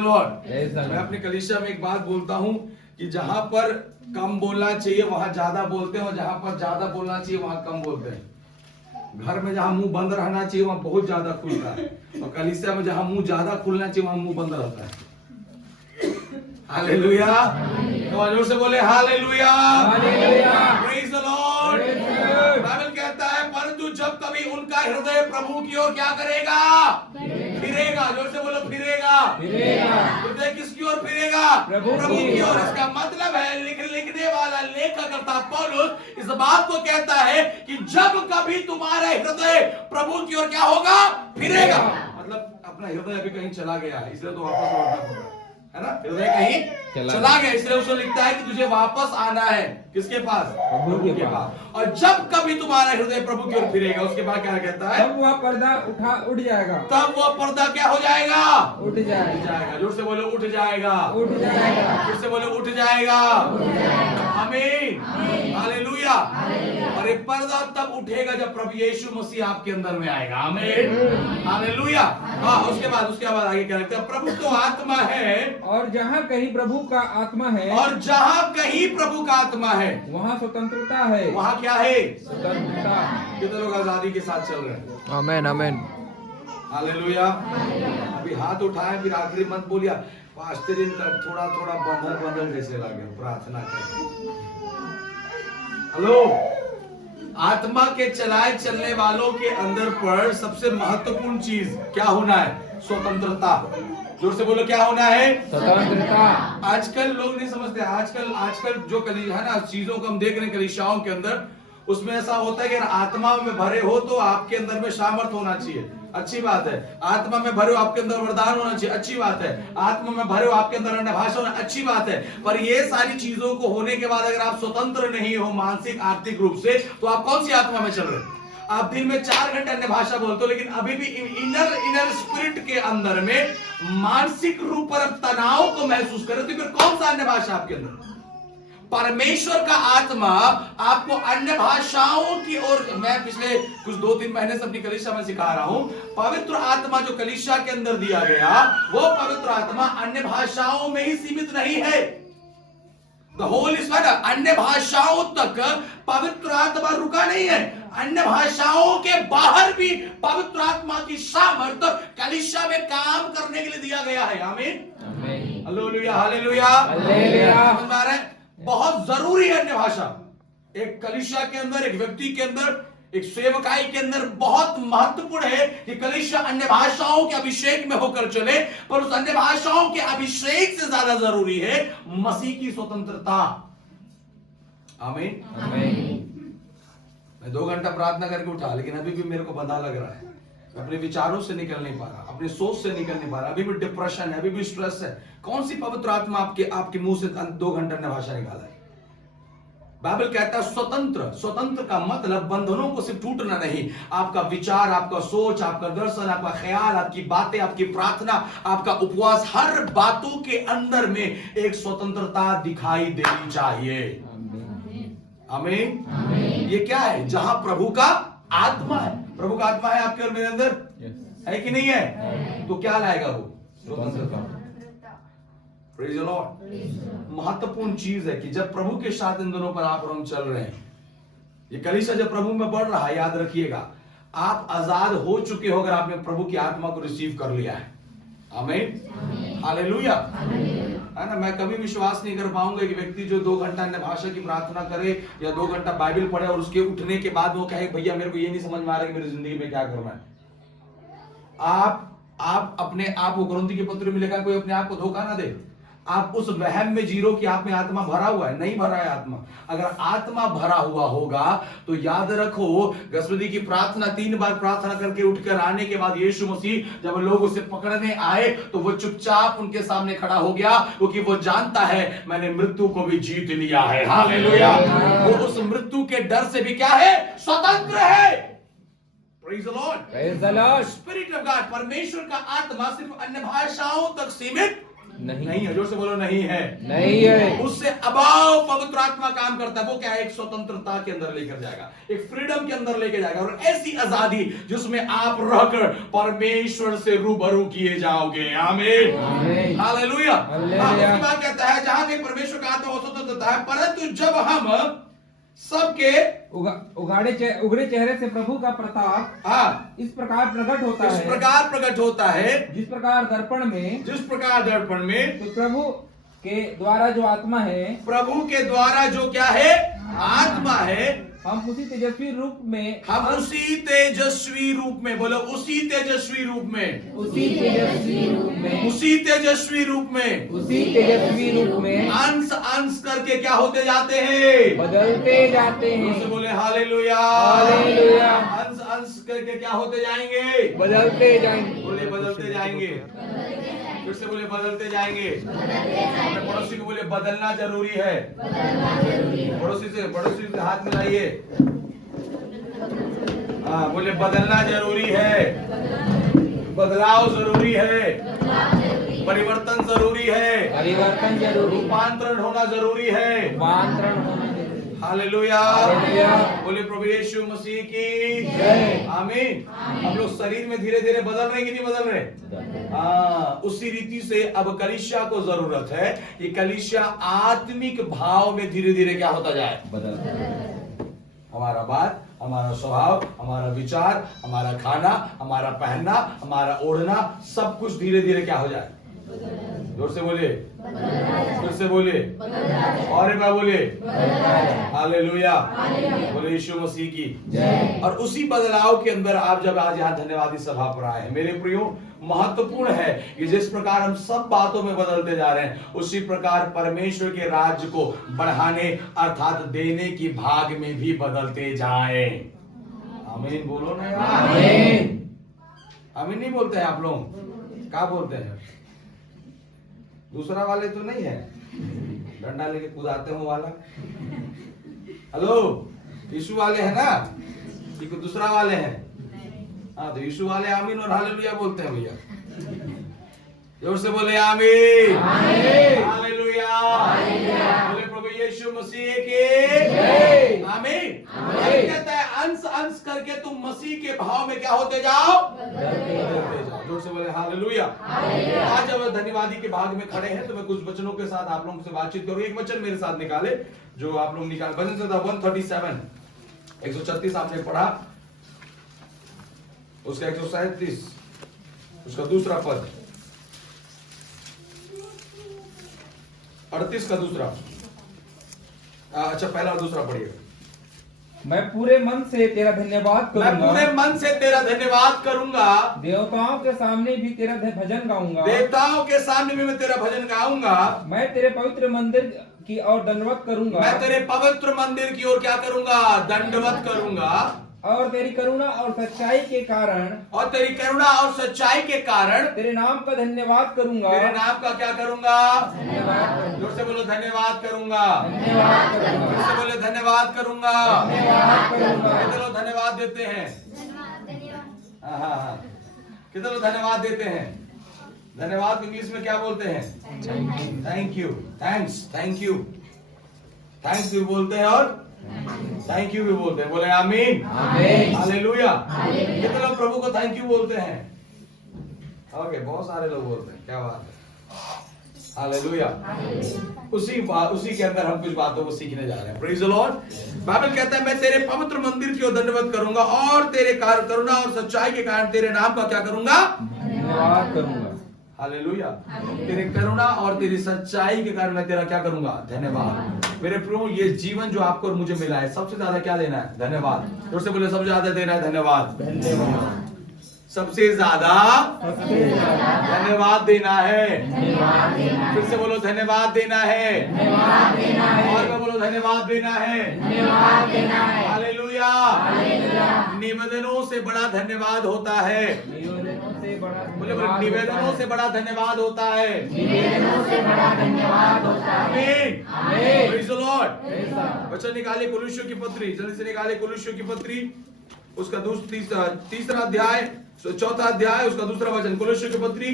मैं अपनी कलीसिया में एक बात बोलता हूँ कि जहां पर कम बोलना चाहिए वहां ज्यादा बोलते हैं, और जहां पर ज्यादा बोलना चाहिए वहां कम बोलते हैं। घर में जहां मुंह बंद रहना चाहिए वहां बहुत ज्यादा खुलता है, और कलीसिया में जहां मुंह ज्यादा खुलना चाहिए वहां मुंह बंद रहता है। हालेलुया, तो जोर से बोले hallelujah, praise the Lord. Bible कहता है परंतु जब कभी उनका हृदय प्रभु की ओर क्या करेगा, फिरेगा। जोर से बोलो फिरेगा। हृदय किसकी ओर फिरेगा, प्रभु की ओर। इसका मतलब है लिखने वाला लेखकर्ता पौलुस इस बात को कहता है कि जब कभी तुम्हारा हृदय प्रभु की ओर क्या होगा, फिरेगा। मतलब अपना हृदय अभी कहीं चला गया है, इसलिए तो वापस लौटना पड़ा है ना। हृदय कहीं चला गया, इसलिए उसको लिखता है कि तुझे वापस आना है किसके पास, प्रभु के पास। और जब कभी तुम्हारा हृदय प्रभु की ओर फिरेगा, उसके बाद क्या कहता है, तब वह पर्दा उठ जाएगा। तब वह पर्दा क्या हो जाएगा, उठ जाएगा। जोर से बोलो उठ जाएगा। जोर से बोलो उठ जाएगा। आमीन, हालेलुया। और एक पर्दा तब उठेगा जब प्रभु यीशु मसीह आपके अंदर में आएगा। आमीन, हालेलुया। हाँ, उसके बाद आगे क्या लिखता है, प्रभु तो आत्मा है, और जहाँ कहीं प्रभु का आत्मा है, और जहाँ कहीं प्रभु का आत्मा है वहाँ स्वतंत्रता है। वहाँ क्या है, स्वतंत्रता। कितने लोग आजादी के साथ चल रहे हैं। आमेन आमेन, हालेलुया। अभी हाथ उठाए, फिर आखिरी मत बोलिया पास्टर दिन तक थोड़ा थोड़ा बंधन जैसे लगे, प्रार्थना करें। हेलो, आत्मा के चलाए चलने वालों के अंदर पर सबसे महत्वपूर्ण चीज क्या होना है, स्वतंत्रता। जोर से बोलो क्या होना है, स्वतंत्रता। आजकल लोग नहीं समझते। आजकल जो कलीसिया है ना, चीजों को हम देख रहे हैं कलीसियाओं के अंदर, उसमें ऐसा होता है कि अगर आत्मा में भरे हो तो आपके अंदर में सामर्थ होना चाहिए, अच्छी बात है। आत्मा में भरे हो आपके अंदर वरदान होना चाहिए, अच्छी बात है। आत्मा में भरे हो आपके अंदर अन्य भाषा होना, अच्छी बात है। पर ये सारी चीजों को होने के बाद अगर आप स्वतंत्र नहीं हो मानसिक आर्थिक रूप से, तो आप कौन सी आत्मा में चल रहे हो। आप दिन में 4 घंटे अन्य भाषा बोलते हो, लेकिन अभी भी इनर स्पिरिट के अंदर में मानसिक रूप पर तनाव को महसूस कर रहे हो, तो फिर कौन सा अन्य भाषा आपके अंदर। परमेश्वर का आत्मा आपको अन्य भाषाओं की ओर, मैं पिछले कुछ 2-3 महीने से अपनी कलीसिया में सिखा रहा हूं, पवित्र आत्मा जो कलीसिया के अंदर दिया गया, वो पवित्र आत्मा अन्य भाषाओं में ही सीमित नहीं है। द होल स्पिरिट, अन्य भाषाओं तक पवित्र आत्मा रुका नहीं है। अन्य भाषाओं के बाहर भी पवित्र आत्मा की सामर्थ्य कलीसिया में काम करने के लिए दिया गया है। आमीन, हालेलुया, हालेलुया, समझ में आ रहा है। बहुत जरूरी है अन्य भाषा एक कलीसिया के अंदर, एक व्यक्ति के अंदर, एक सेवकाई के अंदर बहुत महत्वपूर्ण है कि कलीसिया अन्य भाषाओं के अभिषेक में होकर चले। पर उस अन्य भाषाओं के अभिषेक से ज्यादा जरूरी है मसीह की स्वतंत्रता। आमीन, मैं 2 घंटा प्रार्थना करके उठा, लेकिन अभी भी मेरे को बंधा लग रहा है, अपने विचारों से निकल नहीं पा रहा, अपनी सोच से निकल नहीं पा रहा, अभी भी डिप्रेशन है, अभी भी स्ट्रेस है। कौन सी पवित्र आत्मा आपके मुंह से 2 घंटा अन्य भाषा निकाला है। बाइबल कहता है स्वतंत्र का मतलब बंधनों को सिर्फ टूटना नहीं, आपका विचार, आपका सोच, आपका दर्शन, आपका ख्याल, आपकी बातें, आपकी प्रार्थना, आपका उपवास, हर बातों के अंदर में एक स्वतंत्रता दिखाई देनी चाहिए। आमीन। ये क्या है, जहां प्रभु का आत्मा है, प्रभु का आत्मा है आपके और मेरे अंदर, है कि नहीं है, तो क्या लाएगा वो, स्वतंत्रता। Praise the Lord. महत्वपूर्ण चीज है कि जब प्रभु के साथ इन दोनों पर आप और हम चल रहे हैं, ये कलीसिया जब प्रभु में बढ़ रहा है, याद रखिएगा आप आजाद हो चुके हो अगर आपने प्रभु की आत्मा को रिसीव कर लिया है। आमीन, हालेलुया, है ना। मैं कभी विश्वास नहीं कर पाऊंगा कि व्यक्ति जो 2 घंटा अन्य भाषा की प्रार्थना करे या 2 घंटा बाइबल पढ़े और उसके उठने के बाद वो कहे भैया मेरे को ये नहीं समझ में आ रहा कि मेरी जिंदगी में क्या करना है। आप अपने आप को, कुरिन्थी के पत्र में लिखा, कोई अपने आप को धोखा ना दे। आप उस वहम में जीरो कि आप में आत्मा भरा हुआ है, नहीं भरा है आत्मा। अगर आत्मा भरा हुआ होगा तो याद रखो, गसवदी की प्रार्थना 3 बार प्रार्थना करके उठकर आने के बाद यीशु मसीह जब लोग उसे पकड़ने आए तो वो चुपचाप उनके सामने खड़ा हो गया, क्योंकि वो जानता है मैंने मृत्यु को भी जीत लिया है। हालेलुया। वो उस मृत्यु के डर से भी क्या है, स्वतंत्र है। Praise the Lord, spirit of God, परमेश्वर का आत्मा सिर्फ अन्य भाषाओं तक सीमित नहीं। नहीं है, जोर से बोलो नहीं है। नहीं है। उससे अभाव पवित्र आत्मा काम करता है। वो क्या है? एक स्वतंत्रता के अंदर लेकर जाएगा, एक फ्रीडम के अंदर लेकर जाएगा, और ऐसी आजादी जिसमें आप रहकर परमेश्वर से रूबरू किए जाओगे। आमीन, आमीन। हालेलुया। हालेलुया। उसके बाद कहता है जहां कहीं परमेश्वर का आत्मा स्वतंत्रता है, परंतु जब हम सबके उघड़े चेहरे से प्रभु का प्रताप इस प्रकार प्रकट होता इस है, प्रकार प्रकट होता है, जिस प्रकार दर्पण में तो प्रभु के द्वारा जो आत्मा है, प्रभु के द्वारा जो क्या है? आत्मा है। हम उसी तेजस्वी रूप में, हम उसी तेजस्वी रूप में, बोलो उसी तेजस्वी रूप में, उसी तेजस्वी रूप में, उसी तेजस्वी रूप में, उसी तेजस्वी रूप में अंश अंश करके क्या होते जाते हैं? बदलते जाते जोर से हैं। बोले हालेलुया। हालेलुया। अंश अंश करके क्या होते जाएंगे? बदलते जाएंगे। बोले बदलते जाएंगे। फिर से बोले बदलते जाएंगे। अपने पड़ोसी को बोले बदलना जरूरी है। पड़ोसी से हाथ मिलाइए। हाँ, बोले बदलना जरूरी है, बदलाव जरूरी है, परिवर्तन जरूरी है, परिवर्तन जरूरी, रूपांतरण होना जरूरी है। रूपांतरण होना जरूरी। हालेलुया। हालेलुया। बोले प्रभु यीशु मसीह की जय। आमीन। हम लोग शरीर में धीरे धीरे बदल रहे हैं कि नहीं बदल रहे? हाँ, उसी रीति से अब कलीसिया को जरूरत है कि कलीसिया आत्मिक भाव में धीरे धीरे क्या होता जाए? बदल। हमारा बात, हमारा स्वभाव, हमारा विचार, हमारा खाना, हमारा पहनना, हमारा ओढ़ना, सब कुछ धीरे धीरे क्या हो जाए? जोर से बोले, फिर से बोले, और एक बार बोले हालेलुया। बोले यीशु मसीह की जय। और उसी बदलाव के अंदर आप जब आज यहाँ धन्यवादी सभा पर आए हैं, मेरे प्रियो, महत्वपूर्ण है कि जिस प्रकार हम सब बातों में बदलते जा रहे हैं, उसी प्रकार परमेश्वर के राज्य को बढ़ाने अर्थात देने की भाग में भी बदलते जाएं। आमीन बोलो ना यार। आमीन। आमीन नहीं बोलते हैं आप लोग? क्या बोलते हैं? दूसरा वाले तो नहीं है, डंडा लेके कूदाते हो वाला। हेलो, यीशु वाले है ना? कि कोई दूसरा वाले हैं? हाँ, तो यीशु वाले आमीन और हालेलुया बोलते हैं भैया। जोर से बोले आमीन, हालेलुया। बोले प्रभु यीशु मसीह के आमीन। कहता है अंश अंश करके तुम मसीह के भाव में क्या होते जाओ? जोर से बोले हालेलुया। आज जब धन्यवादी के भाग में खड़े हैं तो मैं कुछ वचनों के साथ आप लोगों से बातचीत करूँ। एक वचन मेरे साथ निकाले जो आप लोग निकाल, वचन से था 137, 136 आपने पढ़ा, उसका 137 उसका दूसरा पद, 38 का दूसरा। अच्छा, पहला और दूसरा पढ़िए। मैं पूरे मन से तेरा धन्यवाद मैं करूंगा, पूरे मन से तेरा धन्यवाद करूंगा, देवताओं के सामने भी तेरा भजन गाऊंगा, देवताओं के सामने भी मैं तेरा भजन गाऊंगा। मैं तेरे पवित्र मंदिर की ओर दंडवत करूंगा, मैं तेरे पवित्र मंदिर की ओर क्या करूंगा? दंडवत करूंगा। और तेरी करुणा और सच्चाई के कारण, और तेरी करुणा और सच्चाई के कारण तेरे नाम का धन्यवाद करूंगा, तेरे नाम का क्या करूंगा? धन्यवाद। जोर से बोलो धन्यवाद करूंगा। धन्यवाद करूंगा, जोर से बोले धन्यवाद करूंगा। धन्यवाद करूंगा। कितने लोग धन्यवाद देते हैं? हाँ, कितने लोग धन्यवाद देते हैं? धन्यवाद को इंग्लिश में क्या बोलते हैं? Thank you, thanks, thank you, thanks भी बोलते हैं और थैंक यू भी बोलते हैं। बोले आमीन, हालेलुया। कितने लोग प्रभु को थैंक यू बोलते हैं? ओके, बहुत सारे लोग बोलते हैं, क्या बात है, हालेलुया। उसी के अंदर हम कुछ बातों को सीखने जा रहे हैं। Praise the Lord. बाइबल कहता है मैं तेरे पवित्र मंदिर की ओर दंडवत करूंगा और तेरे करुणा और सच्चाई के कारण तेरे नाम का क्या करूंगा? धन्यवाद करूंगा। हालेलुया। तेरे करुणा और तेरी सच्चाई के कारण मैं तेरा क्या करूंगा? धन्यवाद। मेरे प्रभु, ये जीवन जो आपको और मुझे मिला है, सबसे ज्यादा क्या देना है? धन्यवाद। जोर से बोले सबसे ज्यादा देना है धन्यवाद। सबसे ज्यादा धन्यवाद देना है। फिर से बोलो धन्यवाद देना है। और मैं बोलो धन्यवाद देना है। हालेलुया। निवेदनों से बड़ा धन्यवाद होता है। बोले निवेदनों से बड़ा धन्यवाद होता है। आमीन। Praise the Lord. वचन निकाले कुलुस्सियों की पत्री, जल्दी से निकाले कुलुस्सियों की पत्री, उसका तीसरा अध्याय, चौथा अध्याय, उसका दूसरा वचन। कुलुस्सियों की पत्री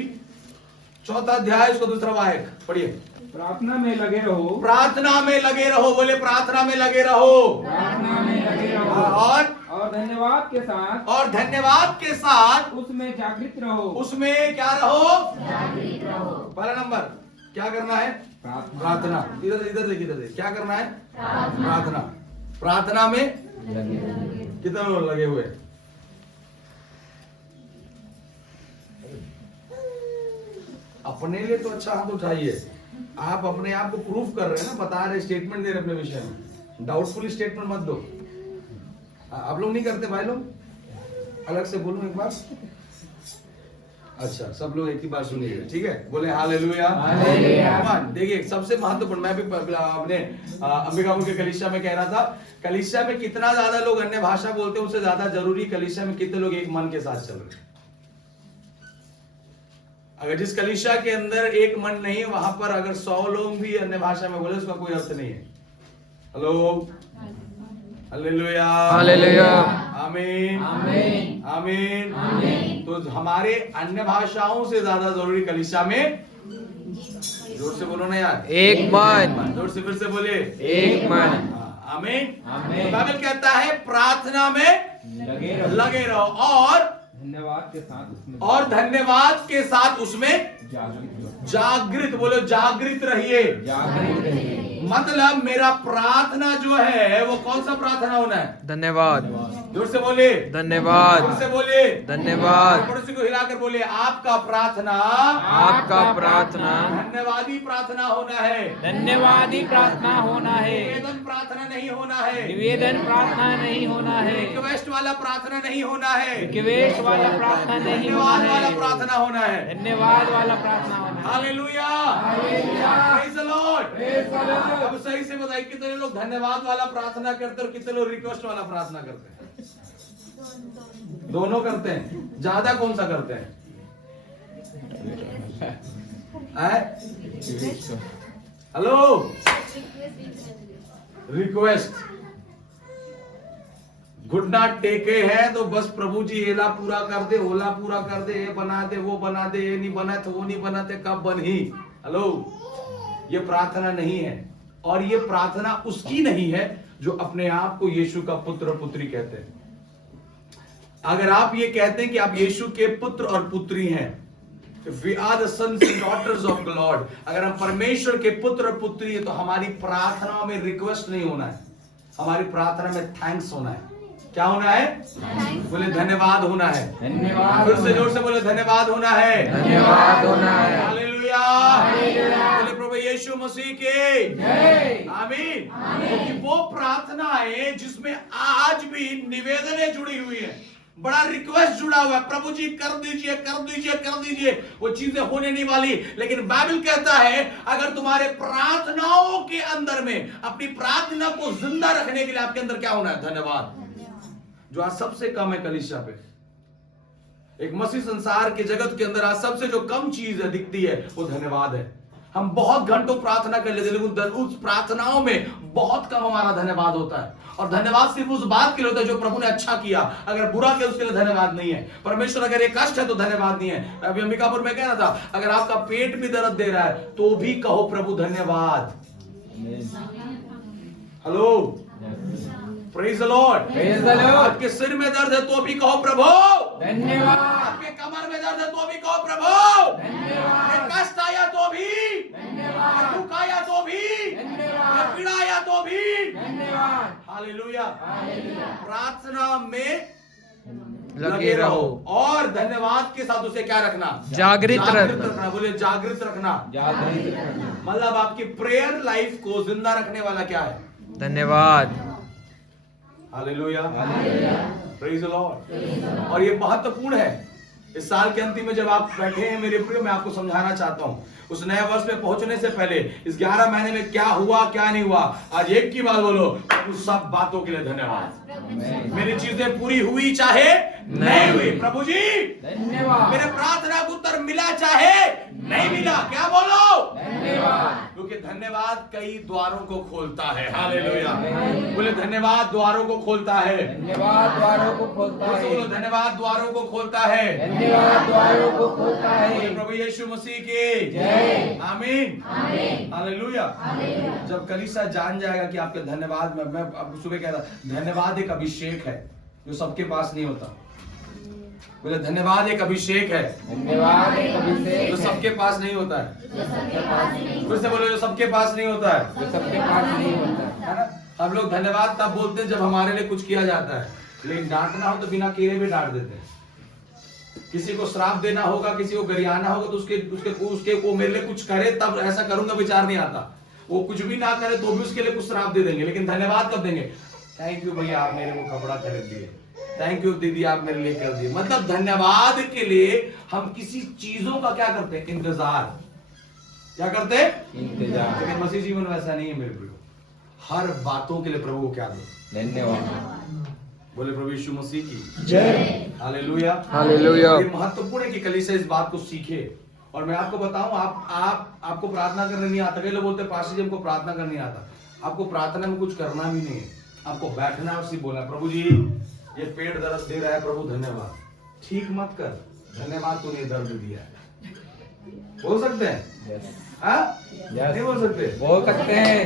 4 अध्याय उसको दूसरा वाक्य पढ़िए। प्रार्थना में लगे रहो, प्रार्थना में लगे रहो, बोले प्रार्थना में लगे रहो। प्रार्थना में लगे रहो, और धन्यवाद के साथ, और धन्यवाद के साथ उसमें जागृत रहो। उसमें क्या रहो? जागृत रहो। पहला नंबर क्या करना है? प्रार्थना। इधर इधर देखिए, इधर देखिए क्या करना है? प्रार्थना। प्रार्थना में कितने लोग लगे हुए? अपने लिए तो अच्छा हाथ उठाइए। आप अपने आप को प्रूफ कर रहे हैं ना, बता रहे, स्टेटमेंट दे रहे अपने विषय में। डाउटफुल स्टेटमेंट मत दो। आप लोग नहीं करते भाई लोग? अलग से बोलूं एक बार? अच्छा, सब लोग एक ही बार सुनिएगा, ठीक है? बोले हालेलुया। हालेलुया। देखिए सबसे महत्वपूर्ण, मैं भी अपने अंबिकापुर के कलीसिया में कह रहा था, कलीसिया में कितना ज्यादा लोग अन्य भाषा बोलते हैं उससे ज्यादा जरूरी कलीसिया में कितने लोग एक मन के साथ चल रहे हैं। अगर जिस कलीसिया के अंदर एक मन नहीं है, वहां पर अगर 100 लोग भी अन्य भाषा में बोले उसका कोई अर्थ नहीं है। हेलो, हालेलुया, हालेलुया, आमीन, आमीन, आमीन, आमीन। तो हमारे अन्य भाषाओं से ज्यादा जरूरी कलीसिया में, जोर से बोलो ना यार, एक मन। जोर से फिर से बोले, एक मन। आमीन, आमीन। बाइबल कहता है प्रार्थना में लगे रहो, और धन्यवाद के साथ उसमें, और धन्यवाद के साथ उसमें जागृत। बोलो जागृत रहिए, जागृत रहिए। मतलब मेरा प्रार्थना जो है वो कौन सा प्रार्थना होना है? धन्यवाद। जोर से बोले, धन्यवाद। जोर से बोले, धन्यवाद। पड़ोसी को हिलाकर बोले, आपका प्रार्थना, आपका प्रार्थना धन्यवादी प्रार्थना होना है। धन्यवादी प्रार्थना होना है। निवेदन प्रार्थना नहीं होना है। निवेदन प्रार्थना नहीं होना है। रिक्वेस्ट वाला प्रार्थना नहीं होना है। रिक्वेस्ट वाला प्रार्थना नहीं होना है। धन्यवाद वाला प्रार्थना होना है। धन्यवाद वाला प्रार्थना होना है। Hallelujah, praise the Lord, praise the Lord. अब सही से बताइए, कितने लोग धन्यवाद वाला प्रार्थना करते हैं और कितने लोग रिक्वेस्ट वाला प्रार्थना करते हैं? दोनों करते हैं। ज्यादा कौन सा करते हैं? Hello, request. घुटना टेके है तो बस प्रभु जी एला पूरा कर दे, ओला पूरा कर दे, ये बना दे, वो बना दे, ये नहीं बना तो वो नहीं बनाते, कब बन ही। हेलो, ये प्रार्थना नहीं है। और ये प्रार्थना उसकी नहीं है जो अपने आप को यीशु का पुत्र और पुत्री कहते हैं। अगर आप ये कहते हैं कि आप यीशु के पुत्र और पुत्री हैं, we are the sons and daughters of God, अगर हम परमेश्वर के पुत्र और पुत्री हैं, तो हमारी प्रार्थनाओं में रिक्वेस्ट नहीं होना है, हमारी प्रार्थना में थैंक्स होना है। क्या होना है? बोले धन्यवाद होना है। धन्यवाद। फिर से जोर से बोले धन्यवाद होना है। धन्यवाद होना है। हालेलुया, बोले प्रभु यीशु मसीह के जय। आमीन। क्योंकि वो प्रार्थनाएं जिसमें आज भी निवेदनें जुड़ी हुई हैं, बड़ा रिक्वेस्ट जुड़ा हुआ है, प्रभु जी कर दीजिए, कर दीजिए, कर दीजिए, वो चीजें होने नहीं वाली। लेकिन बाइबल कहता है अगर तुम्हारे प्रार्थनाओं के अंदर में अपनी प्रार्थना को जिंदा रखने के लिए आपके अंदर क्या होना है? धन्यवाद। जो आज सबसे कम है कलीसिया पे, एक मसीह संसार के जगत के अंदर आज सबसे जो कम चीज है दिखती है वो धन्यवाद है। हम बहुत घंटों प्रार्थना कर लेते हैं, लेकिन उस प्रार्थनाओं में बहुत कम हमारा धन्यवाद होता है। और धन्यवाद सिर्फ उस बात के लिए होता है जो प्रभु ने अच्छा किया। अगर बुरा किया उसके लिए धन्यवाद नहीं है। परमेश्वर अगर एक कष्ट है तो धन्यवाद नहीं है। अभी अंबिकापुर में कह रहा था, अगर आपका पेट भी दर्द दे रहा है तो भी कहो प्रभु धन्यवाद। Hello, praise the Lord, praise the Lord. आपके सिर में दर्द है तो भी कहो प्रभु धन्यवाद। आपके कमर में दर्द है तो भी कहो प्रभु धन्यवाद। कष्ट आया तो भी धन्यवाद, दुख आया तो भी धन्यवाद, पीड़ा आया तो भी धन्यवाद। हालेलुया। प्रार्थना में लगे रहो और धन्यवाद के साथ उसे क्या रखना? जागृत रखना। बोले जागृत रखना, जागृत रखना। मतलब आपकी प्रेयर लाइफ को जिंदा रखने वाला क्या है? धन्यवाद। Hallelujah, praise the Lord. और ये महत्वपूर्ण है। इस साल के अंतिम में जब आप बैठे हैं मेरे प्रिय, मैं आपको समझाना चाहता हूं उस नए वर्ष में पहुंचने से पहले इस 11 महीने में क्या हुआ क्या नहीं हुआ, आज एक की बात बोलो, उस सब बातों के लिए धन्यवाद। मेरी चीजें पूरी हुई चाहे नहीं हुई, प्रभु जी धन्यवाद। मेरे प्रार्थना को उत्तर मिला चाहे नहीं मिला, क्या बोलो धन्यवाद। क्योंकि धन्यवाद धन्यवाद कई द्वारों को खोलता है। हालेलुया। बोले धन्यवाद द्वारों को खोलता है। धन्यवाद द्वारों को खोलता है। बोलो धन्यवाद द्वारों को खोलता है। धन्यवाद द्वारों को खोलता है। बोले प्रभु यीशु मसीह की जय। आमीन। हालेलुया। जब कलीसिया जान जाएगा कि आपके धन्यवाद में, मैं अब सुबह कह रहा, धन्यवाद एक अभिषेक है जो सबके पास नहीं होता। बोले धन्यवाद एक अभिषेक है। धन्यवाद एक अभिषेक जो सबके पास नहीं होता है। फिर से बोलो जो सबके पास नहीं होता है। जो सबके पास नहीं होता है ना। हम लोग धन्यवाद तब बोलते हैं जब हमारे लिए कुछ किया जाता है, लेकिन डांटना हो तो बिना किए भी डांट देते हैं। किसी को श्राप देना होगा, किसी को गरियाना होगा तो उसके वो मेरे लिए कुछ करे तब ऐसा करूंगा विचार नहीं आता। वो कुछ भी ना करे तो भी उसके लिए कुछ श्राप दे देंगे, लेकिन धन्यवाद कब देंगे? थैंक यू भैया आप मेरे को कपड़ा खरीद दिए, थैंक यू दीदी आप मेरे लिए कर दिए। मतलब धन्यवाद के लिए हम किसी चीजों का क्या करते हैं? इंतजार। क्या करते हैं? इंतजार। लेकिन मसीह जीवन वैसा नहीं है मेरे प्रियो। हर बातों के लिए प्रभु को क्या दो? धन्यवाद। बोले प्रभु यीशु मसीह की जय। हालेलुया। हालेलुया। ये महत्वपूर्ण है कि कलीसिया इस बात को सीखे। और मैं आपको बताऊं, आपको प्रार्थना करने नहीं आता। कई लोग बोलते हैं पास्टर जी हमको प्रार्थना करने नहीं आता। आपको प्रार्थना में कुछ करना भी नहीं है, आपको बैठना और सिर्फ बोलना, प्रभु जी ये पेट दर्द दे रहा है, प्रभु धन्यवाद। ठीक मत कर, धन्यवाद तूने दर्द दिया है। बोल सकते हैं? नहीं बोल सकते? बोल सकते हैं।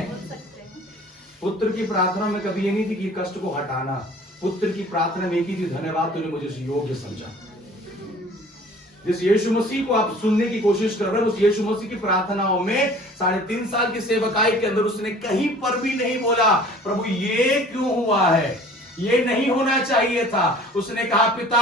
पुत्र की प्रार्थना में कभी ये नहीं थी कि कष्ट को हटाना। पुत्र की प्रार्थना में एक ही थी, धन्यवाद तूने मुझे योग्य समझा। जिस यीशु मसीह को आप सुनने की कोशिश कर रहे हैं, उस यीशु मसीह की प्रार्थनाओं में 3.5 साल की सेवकाई के अंदर उसने कहीं पर भी नहीं बोला प्रभु ये क्यों हुआ है, ये नहीं होना चाहिए था। उसने कहा पिता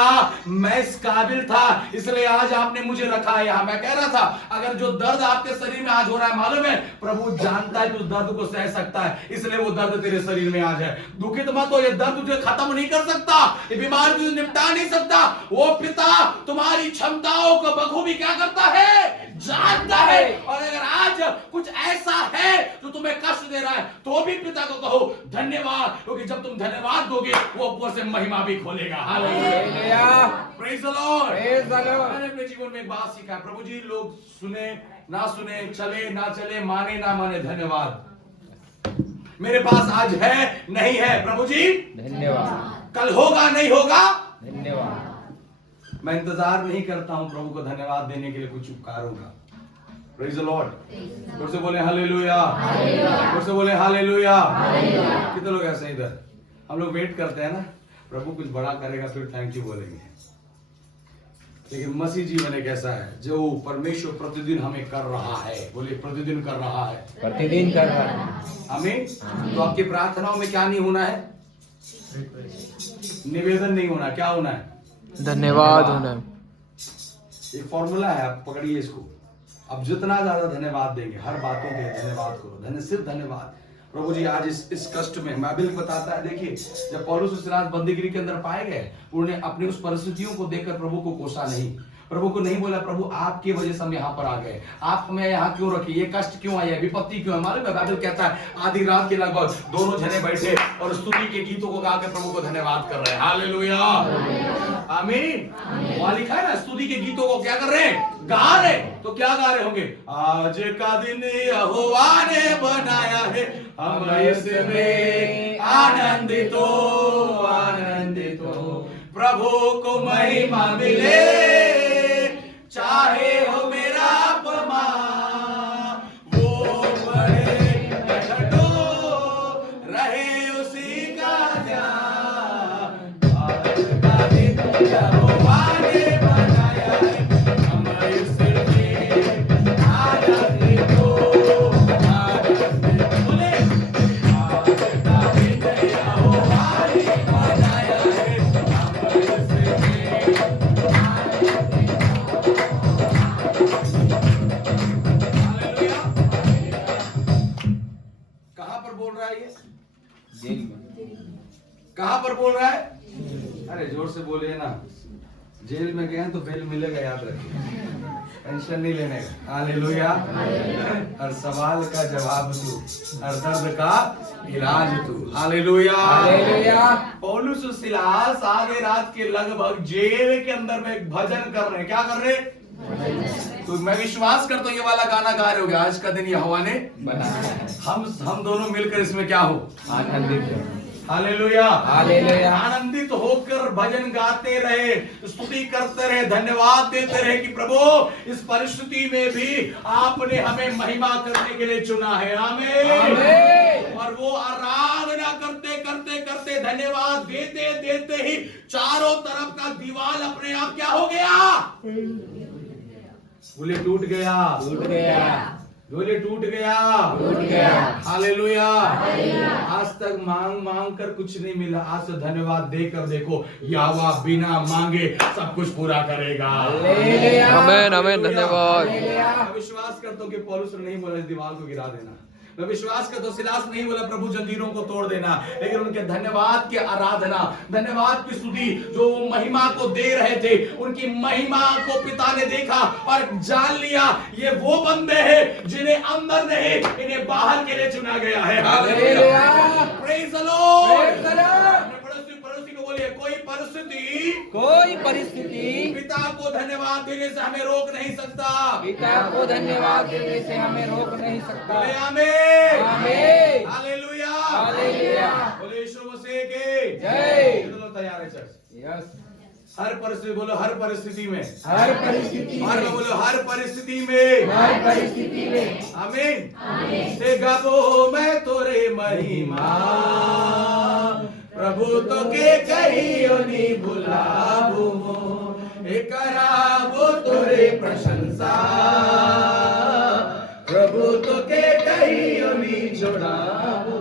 मैं इस काबिल था इसलिए आज आपने मुझे रखा है यहाँ। मैं कह रहा था अगर जो दर्द आपके शरीर में आज हो रहा है, मालूम है प्रभु जानता है कि उस दर्द को सह सकता है, इसलिए वो दर्द तेरे शरीर में आज है। दुखित मत हो, ये दर्द तुझे खत्म नहीं कर सकता, ये बीमारी तुझे निपटा नहीं सकता। वो पिता तुम्हारी क्षमताओं को बखूबी क्या करता है? जानता है। और अगर आज कुछ ऐसा है जो तुम्हें कष्ट दे रहा है तो भी पिता को कहो धन्यवाद, क्योंकि जब तुम धन्यवाद दोगे वो ऊपर से महिमा भी खोलेगा। Hallelujah. Praise the Lord. Praise the Lord. मैंने अपने जीवन में एक बात सीखा है, प्रभु जी लोग सुने ना सुने, चले ना चले, माने ना माने, धन्यवाद। मेरे पास आज है नहीं है, प्रभु जी धन्यवाद। कल होगा नहीं होगा, धन्यवाद। मैं इंतजार नहीं करता हूं प्रभु को धन्यवाद देने के लिए कुछ उपकारों का। Praise the Lord. फिर से बोले हालेलुया। फिर से बोले हालेलुया। कितने लोग ऐसे इधर हम लोग वेट करते हैं ना, प्रभु कुछ बड़ा करेगा फिर थैंक यू बोलेंगे। लेकिन मसीह जीवन एक ऐसा है जो परमेश्वर प्रतिदिन हमें कर रहा है। बोले प्रतिदिन कर रहा है, प्रतिदिन कर रहा है। आमीन। तो आपकी प्रार्थनाओं में क्या नहीं होना है? निवेदन नहीं होना, क्या होना है? धन्यवाद होना। एक फॉर्मूला है, आप पकड़िए इसको। अब जितना ज्यादा धन्यवाद देंगे, हर बातों के धन्यवाद करो, सिर्फ धन्यवाद। प्रभु जी आज इस कष्ट में बाइबल बताता है, देखिए जब पौलुस और सिलास बंदीगिरी के अंदर पाए गए, उन्होंने अपनी उस परिस्थितियों को देखकर प्रभु को कोसा नहीं। प्रभु को नहीं बोला प्रभु आपकी वजह से हम यहाँ पर आ गए, आप हमें यहाँ क्यों रखी, ये कष्ट क्यों आया, विपत्ति क्यों है। मालूम है बाइबल कहता है आधी रात के लगभग दोनों जने बैठे और स्तुति के गीतों को गाकर प्रभु को धन्यवाद कर रहे हैं। हालेलुया। आमीन। वहां लिखा है ना स्तुति के गीतों को क्या कर रहे हैं? गा रहे। तो क्या गा रहे होंगे? आज का दिन यहोवा ने बनाया है, हम इसमें आनंदित हो, आनंदित हो। प्रभु को महिमा मिले, चाहे हो मेरा अपमान, वो बड़े घटो रहे उसी का ध्यान। आज का दिन यहोवा ने बनाया है, हम इसमें आनंदित हो, आनंदित हो। बोले आज का दिन यहोवा ने बनाया है, कहां पर बोल रहा है ये? जेल में। कहां पर बोल रहा है? अरे जोर से बोलिए ना। जेल में गए तो बेल मिलेगा, याद रखिए, टेंशन नहीं लेने का। हालेलुया। हर सवाल का जवाब तू, हर दर्द का इलाज तू। हालेलुया। पौलुस और सिलास आधे रात के लगभग जेल के अंदर में भजन कर रहे हैं। क्या कर रहे? तो मैं विश्वास करता हूँ ये वाला गाना गा रहे होगे, आज का दिन ये हवा ने बनाया। हम दोनों मिलकर इसमें क्या हो, आनंदित हो। Hallelujah, hallelujah. आनंदित होकर भजन गाते रहे, स्तुति करते रहे, धन्यवाद देते रहे कि प्रभु इस परिस्थिति में भी आपने हमें महिमा करने के लिए चुना है। आमीन। और वो आराधना करते करते करते धन्यवाद देते देते ही चारों तरफ का दीवार अपने आप क्या हो गया, बोले टूट गया, टूट गया, बोले टूट गया, टूट गया। हालेलुया। आज तक मांग मांग कर कुछ नहीं मिला, आज से धन्यवाद देकर देखो, यहोवा बिना मांगे सब कुछ पूरा करेगा। आमीन, आमीन, धन्यवाद। मैं विश्वास करता हूँ कि पौलुस ने नहीं बोला इस दीवार को गिरा देना, मैं विश्वास करता हूँ सिलास नहीं बोला प्रभु जंजीरों को तोड़ देना, लेकिन उनके धन्यवाद की आराधना, धन्यवाद की स्तुति जो महिमा को दे रहे थे, उनकी महिमा को पिता ने देखा और जान लिया ये वो बंदे हैं जिन्हें अंदर नहीं इन्हें बाहर के लिए चुना गया है। Hallelujah, praise the Lord. पड़ोसी को बोलिए कोई परिस्थिति पिता को धन्यवाद देने से हमें रोक नहीं सकता, पिता को धन्यवाद देने से हमें रोक नहीं सकता। आमीन, आमीन, हालेलुया, हालेलुया। बोले यीशु मसीह की जय। चलो तैयार है चर्च? यस। हर परिस्थिति बोलो, हर परिस्थिति में, हर परिस्थिति हर में, बोलो हर परिस्थिति में, हर परिस्थिति में। आमीन। ते गाबो मैं तोरे महिमा, प्रभु तो के कहियो नी भुलाबो, ए कराबो तोरे प्रशंसा, प्रभु तो के कहियो नी छोड़ाबो।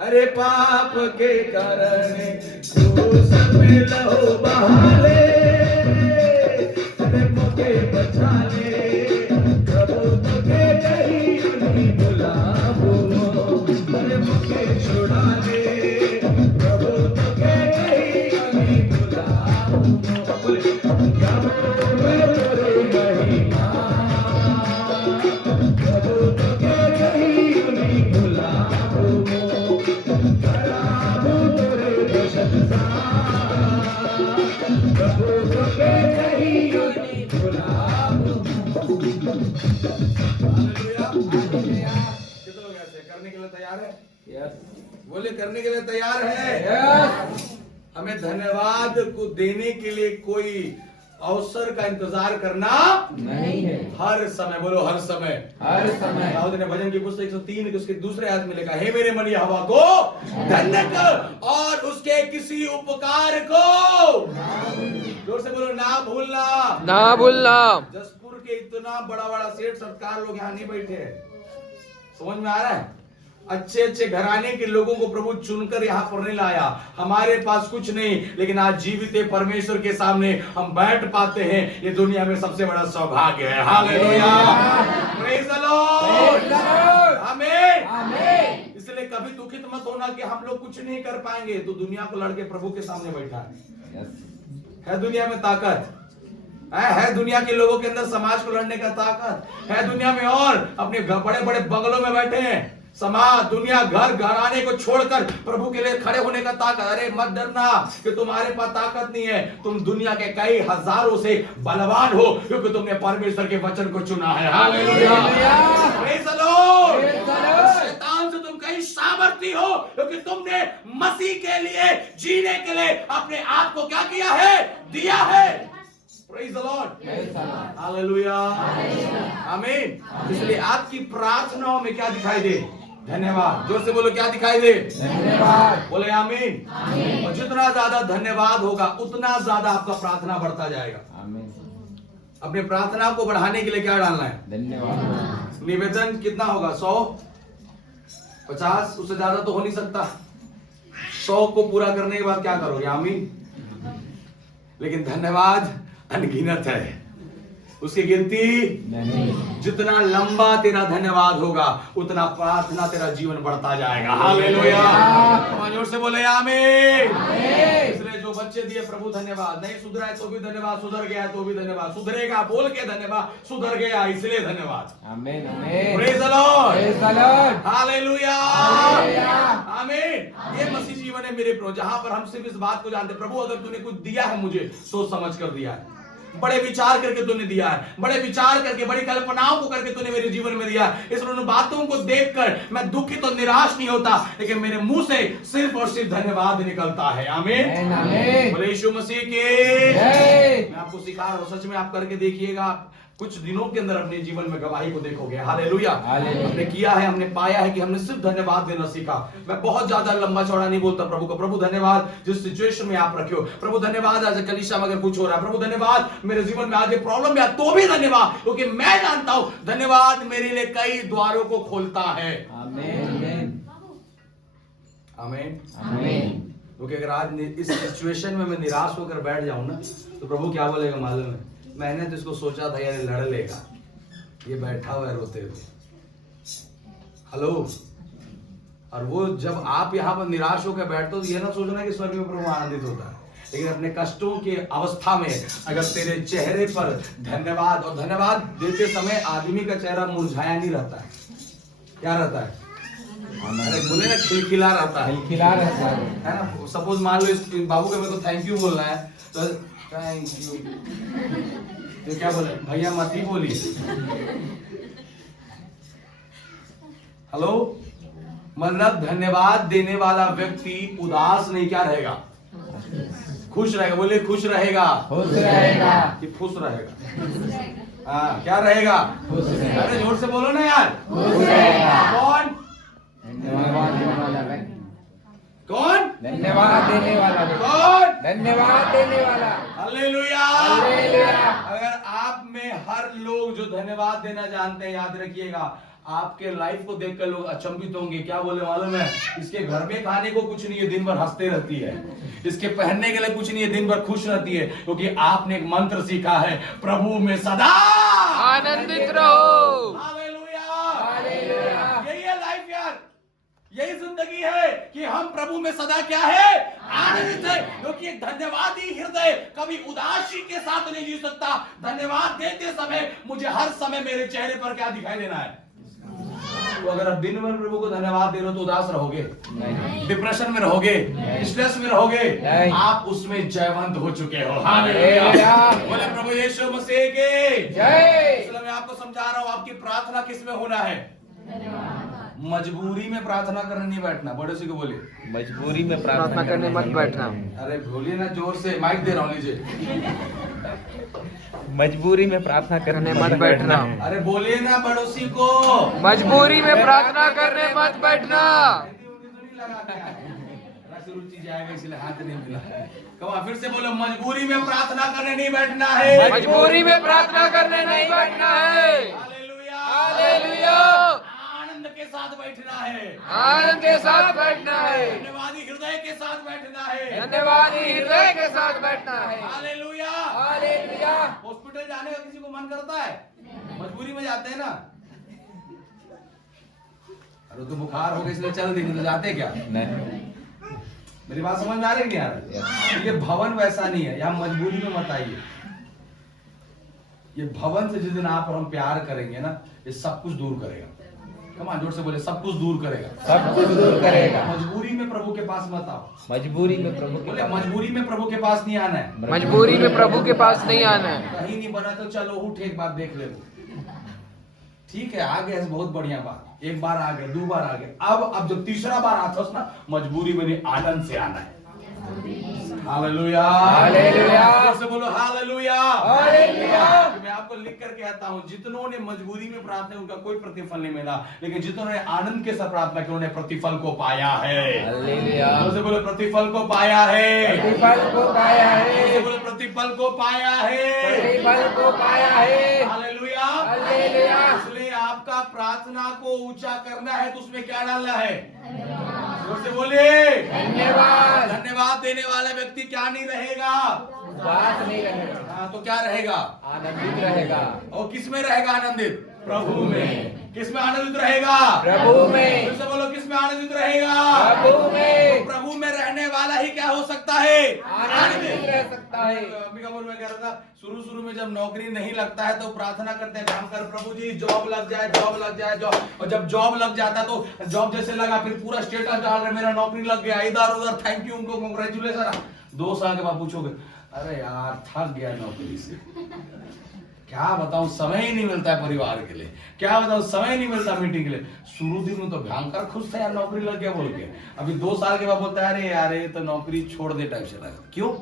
अरे पाप के कारण क्रूस में लहू बहाले, अरे मुझे बचा ले, प्रभु तो के कहियो नी भुलाबो, अरे मुझे छुड़ा ले, प्रभु तो के कहियो नी भुलाबो। बोले गाबो मैं तोरे महिमा, प्रभु तो के कहियो नी भुलाबो, कराबो तोरे प्रशंसा, प्रभु तो के कहियो नी भुलाबो। हालेलुया। कितने लोग ऐसे करने के लिए तैयार है? यस, बोले करने के लिए तैयार है? यस। हमें धन्यवाद को देने के लिए कोई अवसर का इंतजार करना नहीं है। हर समय, बोलो हर समय, हर समय। दाऊद ने भजन की पुस्तक 103 के उसके दूसरे आयत में लिखा, हे मेरे मन यहोवा को धन्य कर और उसके किसी उपकार को जोर से बोलो ना भूलना, ना भूलना। जसपुर के इतना बड़ा बड़ा सेठ सत्कार लोग यहाँ नहीं बैठे हैं, समझ में आ रहा है? अच्छे अच्छे घराने के लोगों को प्रभु चुनकर यहाँ पर नहीं लाया। हमारे पास कुछ नहीं, लेकिन आज जीवित परमेश्वर के सामने हम बैठ पाते हैं, ये दुनिया में सबसे बड़ा सौभाग्य है। हालेलुया, प्रेज द लॉर्ड, आमीन, आमीन। इसलिए कभी दुखित मत होना कि हम लोग कुछ नहीं कर पाएंगे, तो दुनिया को लड़के प्रभु के सामने बैठा है दुनिया में ताकत है दुनिया के लोगों के अंदर, समाज को लड़ने का ताकत है दुनिया में, और अपने बड़े बड़े बंगलों में बैठे हैं, समाज दुनिया घर घराने को छोड़कर प्रभु के लिए खड़े होने का ताकत। अरे मत डरना कि तुम्हारे पास ताकत नहीं है, तुम दुनिया के कई हजारों से बलवान हो, क्योंकि तुमने परमेश्वर के वचन को चुना है। Hallelujah, praise the Lord. शैतान से तुम कहीं सामर्थी हो, क्योंकि तुमने मसीह के लिए जीने के लिए अपने आप को क्या किया है, दिया है। प्रेज द लॉर्ड, हालेलुया, आमीन। इसलिए आपकी प्रार्थनाओं में क्या दिखाई दे, धन्यवाद। जोर से बोलो क्या दिखाई दे, धन्यवाद। बोले आमीन। और जितना ज्यादा धन्यवाद होगा उतना ज्यादा आपका प्रार्थना बढ़ता जाएगा। आमीन। अपने प्रार्थना को बढ़ाने के लिए क्या डालना है, धन्यवाद। निवेदन कितना होगा, 100, 50, उससे ज्यादा तो हो नहीं सकता। 100 को पूरा करने के बाद क्या करोगे, आमीन। लेकिन धन्यवाद अनगिनत है, उसकी गिनती नहीं। जितना लंबा तेरा धन्यवाद होगा उतना प्रार्थना तेरा जीवन बढ़ता जाएगा। हालेलुया, जोर से बोले आमीन। इसलिए जो बच्चे दिए प्रभु धन्यवाद, नहीं सुधरा है तो भी धन्यवाद, सुधर गया तो भी धन्यवाद, सुधरेगा बोल के धन्यवाद, सुधर गया इसलिए धन्यवाद। आमीन, आमीन। Praise the Lord, praise the Lord. Hallelujah, आमीन। ये मसीह जीवन है मेरे प्रभु, जहां पर हम सिर्फ इस बात को जानते, प्रभु अगर तूने कुछ दिया है मुझे सोच समझ कर दिया है, बड़े विचार करके तूने दिया है, बड़े विचार करके, बड़ी कल्पनाओं को करके तूने मेरे जीवन में दिया है। इस उन बातों को देखकर मैं दुखित और निराश नहीं होता, लेकिन मेरे मुंह से सिर्फ और सिर्फ धन्यवाद निकलता है। आमीन, बोले यीशु मसीह के। मैं आपको सिखा रहा हूं, सच में आप करके देखिएगा, कुछ दिनों के अंदर अपने जीवन में गवाही को देखोगे। हालेलुया। हमने किया है, हमने पाया है कि हमने सिर्फ धन्यवाद देना सीखा। मैं बहुत ज्यादा लंबा चौड़ा नहीं बोलता प्रभु को, प्रभु धन्यवाद जिस सिचुएशन में आप रखे हो, प्रभु धन्यवाद आज कलीसिया में अगर कुछ हो रहा है, प्रभु धन्यवाद मेरे जीवन में आज ये प्रॉब्लम है तो भी धन्यवाद, क्योंकि मैं जानता हूं धन्यवाद मेरे लिए कई द्वारों को खोलता है। आमीन, आमीन। क्योंकि अगर आज इस सिचुएशन में मैं निराश होकर बैठ जाऊं ना, तो प्रभु क्या बोलेगा मालूम है? मैंने तो इसको सोचा था यार लड़ लेगा, ये बैठा हुआ है रोते हुए। हेलो। और वो जब आप यहाँ पर निराश होकर बैठते हो तो ये ना सोचना कि स्वर्ग में प्रभु आनंदित होता है, लेकिन अपने कष्टों की अवस्था में अगर तेरे चेहरे पर धन्यवाद, और धन्यवाद देते समय आदमी का चेहरा मुरझाया नहीं रहता है, क्या रहता है? बोले ना खिलखिला रहता है, खिलखिला रहता है ना। सपोज मान लो इस बाबू को मेरे को थैंक यू बोलना है, तो थैंक यू, तो क्या बोले? भैया मत ही बोलिए। हेलो। मतलब धन्यवाद देने वाला व्यक्ति उदास नहीं, क्या रहेगा? खुश रहेगा। बोले खुश रहेगा, खुश रहेगा कि खुश रहेगा? हाँ, क्या रहेगा? खुश रहेगा। अरे जोर से बोलो ना यार, खुश रहेगा। कौन? धन्यवाद देने वाला व्यक्ति। कौन? धन्यवाद देने वाला। कौन? धन्यवाद देने वाला। हालेलुया। अगर आप में हर लोग जो धन्यवाद देना जानते हैं, याद रखिएगा आपके लाइफ को देखकर लोग अचंभित होंगे। क्या बोले मालूम है? इसके घर में खाने को कुछ नहीं है, दिन भर हंसते रहती है। इसके पहनने के लिए कुछ नहीं है, दिन भर खुश रहती है, क्योंकि आपने एक मंत्र सीखा है, प्रभु में सदा आनंदित रहो। हालेलुया। यही है लाइफ यार, यही जिंदगी है कि हम प्रभु में सदा क्या है? आनंदित है। क्योंकि एक धन्यवादी हृदय कभी उदासी के साथ नहीं जी सकता। धन्यवाद देते समय मुझे हर समय मेरे चेहरे पर क्या दिखाई देना है? तो अगर आप दिन भर प्रभु को धन्यवाद दे रहे हो तो उदास रहोगे, डिप्रेशन में रहोगे, स्ट्रेस में रहोगे, आप उसमें जयवंत हो चुके हो। हालेलुया। बोले प्रभु यीशु मसीह के जय। इसलिए मैं आपको समझा रहा हूं, आपकी प्रार्थना किस में होना है? मजबूरी में प्रार्थना करने नहीं बैठना। बड़े से को बोलिए, मजबूरी में प्रार्थना करने मत बैठना। अरे बोलिए ना जोर से, माइक दे रहा हूं, लीजिए। मजबूरी में प्रार्थना करने मत बैठना। अरे बोलिए ना पड़ोसी को, मजबूरी में प्रार्थना करने मत बैठना। रुचि जाएगा इसलिए हाथ नहीं मिला। कहो फिर से बोलो, मजबूरी में प्रार्थना करने नहीं बैठना है। मजबूरी में प्रार्थना करने नहीं बैठना है। हालेलुया। हालेलुया। आनंद के साथ बैठना है, आनंद के साथ बैठना है, धन्यवादी हृदय के साथ बैठना है, धन्यवादी हृदय के साथ बैठना है। हालेलुया। हालेलुया। हॉस्पिटल जाने का किसी को मन करता है? मजबूरी में जाते हैं ना। अरे तो बुखार हो गया इसलिए चल देंगे, तो जाते क्या? नहीं। मेरी बात समझ में आ रही है यार? ये भवन वैसा नहीं है, यहाँ मजबूरी में मत आइए। ये भवन से जिस दिन आप और हम प्यार करेंगे ना, ये सब कुछ दूर करेगा। कमान जोर से बोले, सब कुछ दूर करेगा, सब कुछ दूर करेगा। मजबूरी में प्रभु के पास मत आओ। मजबूरी में प्रभु के बोले मजबूरी में प्रभु के पास नहीं आना है। मजबूरी में प्रभु के पास नहीं आना है। कहीं नहीं बना तो चलो उठ एक बार देख ले, ठीक है आ गए, बहुत बढ़िया बात। एक बार आ गए, दो बार आ गए, अब जब तीसरा बार आता है ना, मजबूरी में नहीं, आनंद से आना है। हालेलुया। हालेलुया। से बोलो हालेलुया। हालेलुया। मैं आपको लिख कर कहता हूं, जितनों ने मजबूरी में प्रार्थना उनका कोई प्रतिफल नहीं मिला, लेकिन जितनों ने आनंद के साथ प्रार्थना की उन्होंने प्रतिफल को पाया है। हालेलुया। से बोलो प्रतिफल को पाया है, प्रतिफल को पाया है, बोलो प्रतिफल को पाया है, प्रतिफल को पाया है। हालेलुया। हालेलुया। इसलिए आपका प्रार्थना को ऊंचा करना है तो उसमें क्या डालना है? जोर से बोलिए, धन्यवाद। धन्यवाद देने वाला व्यक्ति क्या नहीं रहेगा? उदास नहीं रहेगा। हाँ, तो क्या रहेगा? आनंदित रहेगा। और किस में रहेगा आनंदित? प्रभु में। किस में आनंदित रहेगा? प्रभु में। फिर से बोलो, किस में आनंदित रहेगा? प्रभु में। तो प्रभु में रहने वाला ही क्या हो सकता है? आनंदित रह सकता है। अंबिकापुर में कह रहा था, शुरू में जब नौकरी नहीं लगता है तो प्रार्थना करते हैं, काम कर प्रभु जी जॉब लग जाए, जॉब लग जाए, जॉब। और जब जॉब लग जाता है तो जॉब जैसे लगा फिर पूरा स्टेटस डाल रहे मेरा नौकरी लग गया, इधर उधर थैंक यू, उनको कांग्रेचुलेशन। 2 साल के बाद पूछोगे अरे यार थक गया नौकरी से, क्या बताऊं, समय ही नहीं मिलता है परिवार के लिए, क्या बताऊं, समय नहीं मिलता मीटिंग के लिए। शुरू दिन में तो भयंकर खुश था यार, नौकरी लग गया बोल के। अभी 2 साल के बाद बोलता है अरे यार ये तो नौकरी छोड़ दे टाइप से लगा। क्यों?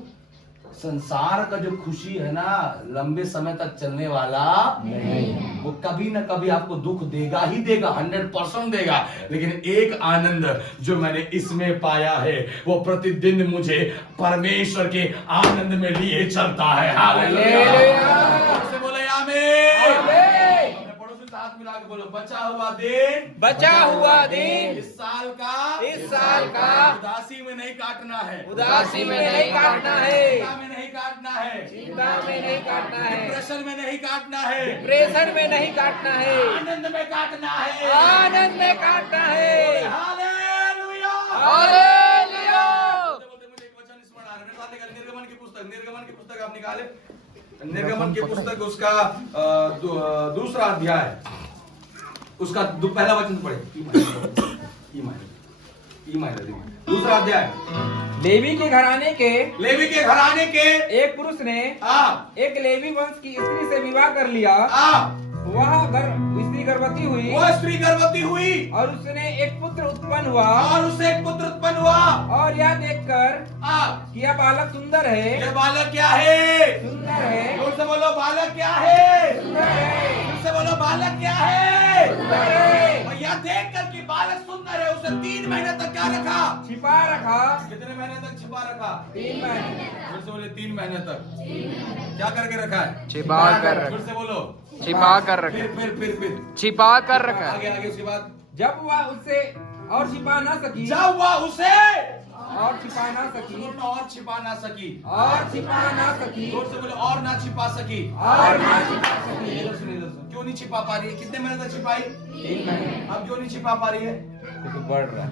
संसार का जो खुशी है ना लंबे समय तक चलने वाला नहीं, वो कभी ना कभी आपको दुख देगा ही देगा, 100% देगा। लेकिन एक आनंद जो मैंने इसमें पाया है वो प्रतिदिन मुझे परमेश्वर के आनंद में लिए चलता है। हालेलुया, से बोले आमीन। अपने पड़ोसी से हाथ मिला के बोलो, बचा हुआ दिन, बचा हुआ दिन इस साल का उदासी में नहीं काटना है, उदासी में नहीं काटना है, चिंता में नहीं काटना है, चिंता में नहीं काटना है, डिप्रेशन में नहीं काटना है, डिप्रेशन में नहीं काटना है, आनंद में काटना है, आनंद में काटना है। हालेलुया। हालेलुया। बोलते मुझे एक वचन स्मरण आ रहा है, मेरे साथ एक निर्गमन की पुस्तक आप निकाले, निर्गमन की पुस्तक उसका दूसरा अध्याय, उसका पहला वचन पढ़े, दूसरा अध्याय। लेवी के घराने के एक पुरुष ने एक लेवी वंश की स्त्री से विवाह कर लिया। वह स्त्री गर्भवती हुई और उसने एक पुत्र उत्पन्न हुआ और यह देखकर कि यह बालक सुंदर है। ये बालक क्या है? सुंदर है। जोर से बोलो बालक क्या है? सुंदर है। जोर से बोलो बालक क्या है? सुंदर है। और यह देखकर कि बालक सुंदर है उसे 3 महीने तक क्या रखा? छिपा रखा। कितने महीने तक छिपा रखा? 3 महीने। जोर से बोले 3 महीने तक क्या करके रखा है? छिपा कर रखा। जोर से बोलो छिपा कर रखा। फिर छिपा कर रखा। आगे उसके बाद जब वह उससे और छिपा ना सकी। जब वह उसे और छिपा ना सकी। और छिपा ना सकी। और छिपा ना सकी। जोर से बोले और ना छिपा सकी। और ना छिपा सकी। क्यों नहीं छिपा पा रही है? कितने महीने तक छिपाई? 3 महीने। अब क्यों नहीं छिपा पा रही है? क्योंकि बढ़ रहा है।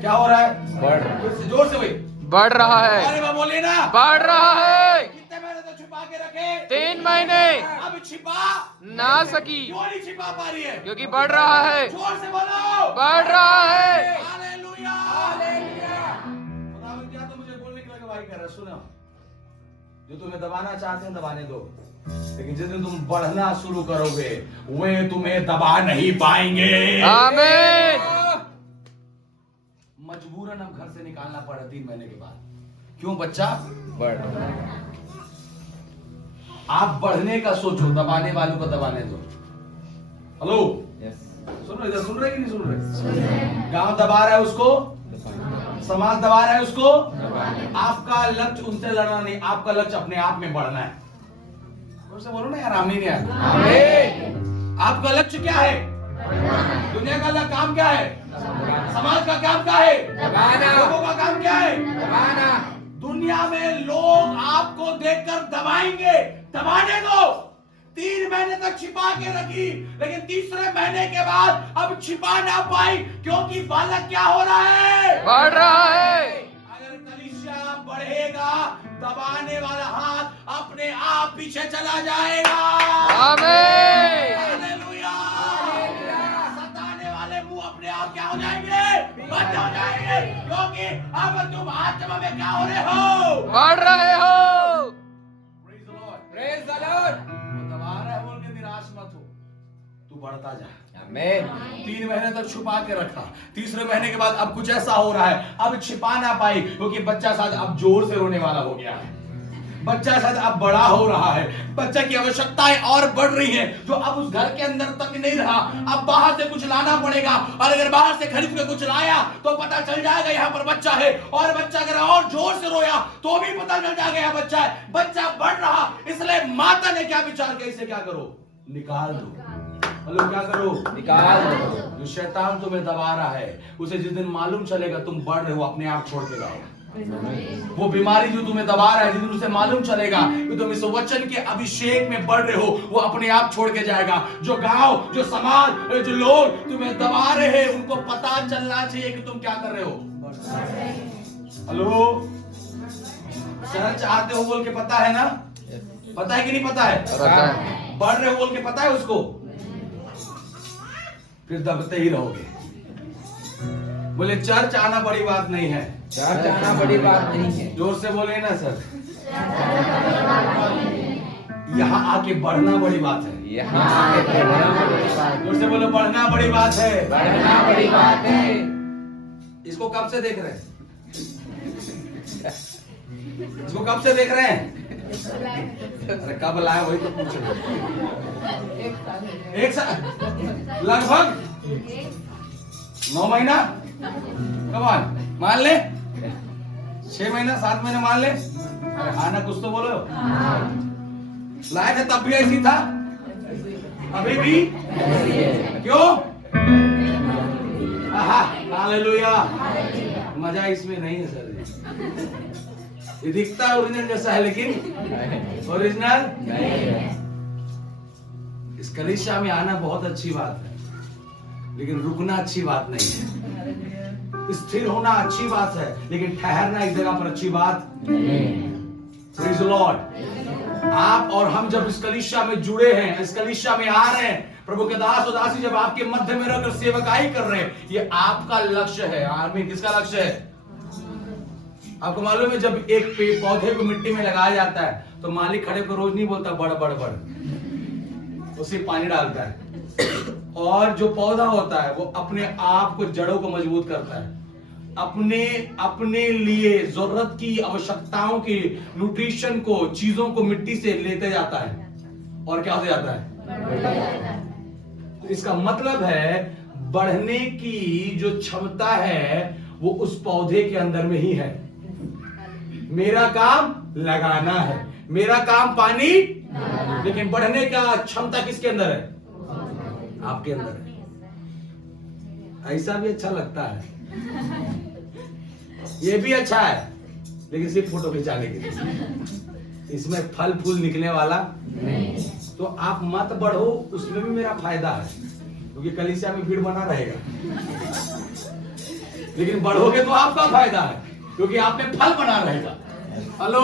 क्या हो रहा है? बढ़ रहा है। जोर से भाई बढ़ रहा है। अरे मैं बोले ना बढ़ रहा है। कितने महीने तक छिपा के रखे? 3 महीने अब छिपा ना सकी क्यों नहीं छिपा पा रही है? क्योंकि बढ़ रहा है। जोर से बोलो बढ़ रहा है। हालेलुया। हालेलुया। खुदावंद क्या तो मुझे बोलने की गवाही कर रहा है। सुनो, जो तुम्हें दबाना चाहते हैं दबाने दो, लेकिन जिस दिन तुम बढ़ना शुरू करोगे वे तुम्हें दबा नहीं पाएंगे। आमीन। मजबूरन हम घर से निकालना पड़ा 3 महीने के बाद। क्यों? बच्चा बढ़ रहा है। आप बढ़ने का सोचो, दबाने वालों को दबाने दो। Hello, yes. सुन रहे? इधर सुन रहे कि नहीं सुन रहे? गांव दबा रहा है उसको, समाज दबा रहा है उसको। आपका लक्ष्य उनसे लड़ना नहीं, आपका लक्ष्य अपने आप में बढ़ना है। उससे बोलो ना यार आमीन यार। आपका लक्ष्य क्या है? दुनिया का काम क्या है? समाज का काम क्या है? दबाना। लोगों का काम क्या है? दबाना। दुनिया में लोग आपको देखकर दबाएंगे, दबाने दो। 3 महीने तक छिपा के रखी, लेकिन तीसरे महीने के बाद अब छिपा ना पाई, क्योंकि बालक क्या हो रहा है? बढ़ रहा है। अगर कलीसिया बढ़ेगा, दबाने वाला हाथ अपने आप पीछे चला जाएगा। आमीन। हालेलुया। सताने वाले मुंह अपने आप क्या हो जाएंगे? बंद हो जाएंगे, क्योंकि अब तुम आत्मा में क्या हो रहे हो? बढ़ रहे हो। Praise the Lord। Praise the Lord. वो दबा रहा है बोल के निराश मत हो, तू बढ़ता जा। आमीन। 3 महीने तक छुपा के रखा, तीसरे महीने के बाद अब कुछ ऐसा हो रहा है, अब छिपा ना पाई, क्योंकि बच्चा शायद अब जोर से रोने वाला हो गया है। बच्चा शायद अब बड़ा हो रहा है, बच्चा की आवश्यकताएं और बढ़ रही है, जो अब उस घर के अंदर तक नहीं रहा, अब बाहर से कुछ लाना पड़ेगा। और अगर बाहर से खरीद के कुछ लाया तो पता चल जाएगा यहाँ पर बच्चा है, और बच्चा अगर और जोर से रोया तो भी पता चल जाएगा यहाँ बच्चा है। बच्चा बढ़ रहा, इसलिए माता ने क्या विचार किया? इसे क्या करो? निकाल दो। हेलो, क्या करो? निकाल दो। जो शैतान तुम्हें दबा रहा है, उसे जिस दिन मालूम चलेगा तुम बढ़ रहे हो, अपने आप छोड़ के जाएगा। वो बीमारी जो तुम्हें दबा रहा है, जिस दिन उसे मालूम चलेगा कि तुम इस वचन के अभिषेक में बढ़ रहे हो, वो अपने आप छोड़ के जाएगा। जो गांव, जो समाज, जो लोग तुम्हें दबा रहे हैं, उनको पता चलना चाहिए कि तुम क्या कर रहे हो। हेलो, चर्च आते हो बोल के पता है ना? पता है कि नहीं पता है? पता है। बढ़ रहे हो बोल के पता है उसको, फिर दबते ही रहोगे। बोले चर्च आना बड़ी बात नहीं है, चर्च आना बड़ी बात नहीं है। जोर से बोले ना सर। यहाँ आके बढ़ना बड़ी बात है। यहाँ आके बढ़ना बड़ी बात है। जोर से बोलो, बढ़ना बड़ी बात है। बढ़ना बड़ी बात है। इसको कब से देख रहे हैं? इसको कब से देख रहे हैं? अरे कब लाया वही तो पूछ रहे। एक साल लगभग 9 महीना। कमान मान ले, 6 महीना 7 महीने मान ले। अरे हाँ ना, कुछ तो बोलो। लाया था तब भी ऐसी था, अभी भी क्यों? हालेलुया। मजा इसमें नहीं है सर। ये दिखता ओरिजिनल जैसा है लेकिन ओरिजिनल नहीं है। इस कलीसिया में आना बहुत अच्छी बात है, लेकिन रुकना अच्छी बात नहीं है। स्थिर होना अच्छी बात है, लेकिन ठहरना इस जगह पर अच्छी बात नहीं। Praise the Lord. आप और हम जब इस कलीसिया में जुड़े हैं, इस कलीसिया में आ रहे हैं, प्रभु के दास और दासी जब आपके मध्य में रहकर सेवकाई कर रहे हैं, ये आपका लक्ष्य है। आमीन। किसका लक्ष्य है? आपको मालूम है, जब एक पौधे को मिट्टी में लगाया जाता है तो मालिक खड़े को रोज नहीं बोलता बढ़ बढ़ बढ़, उसे पानी डालता है। और जो पौधा होता है वो अपने आप को, जड़ों को मजबूत करता है, अपने लिए जरूरत की, आवश्यकताओं की, न्यूट्रिशन को, चीजों को मिट्टी से लेते जाता है और क्या हो जाता है। तो इसका मतलब है बढ़ने की जो क्षमता है वो उस पौधे के अंदर में ही है। मेरा काम लगाना है, मेरा काम पानी, लेकिन बढ़ने का क्षमता किसके अंदर है? आपके अंदर है। ऐसा भी अच्छा लगता है, ये भी अच्छा है, लेकिन सिर्फ फोटो खिंचाने के लिए। इसमें फल फूल निकलने वाला नहीं। तो आप मत बढ़ो, उसमें भी मेरा फायदा है, क्योंकि कलीसिया में भीड़ बना रहेगा। लेकिन बढ़ोगे तो आपका फायदा है, क्योंकि आप में फल बना रहेगा। हेलो,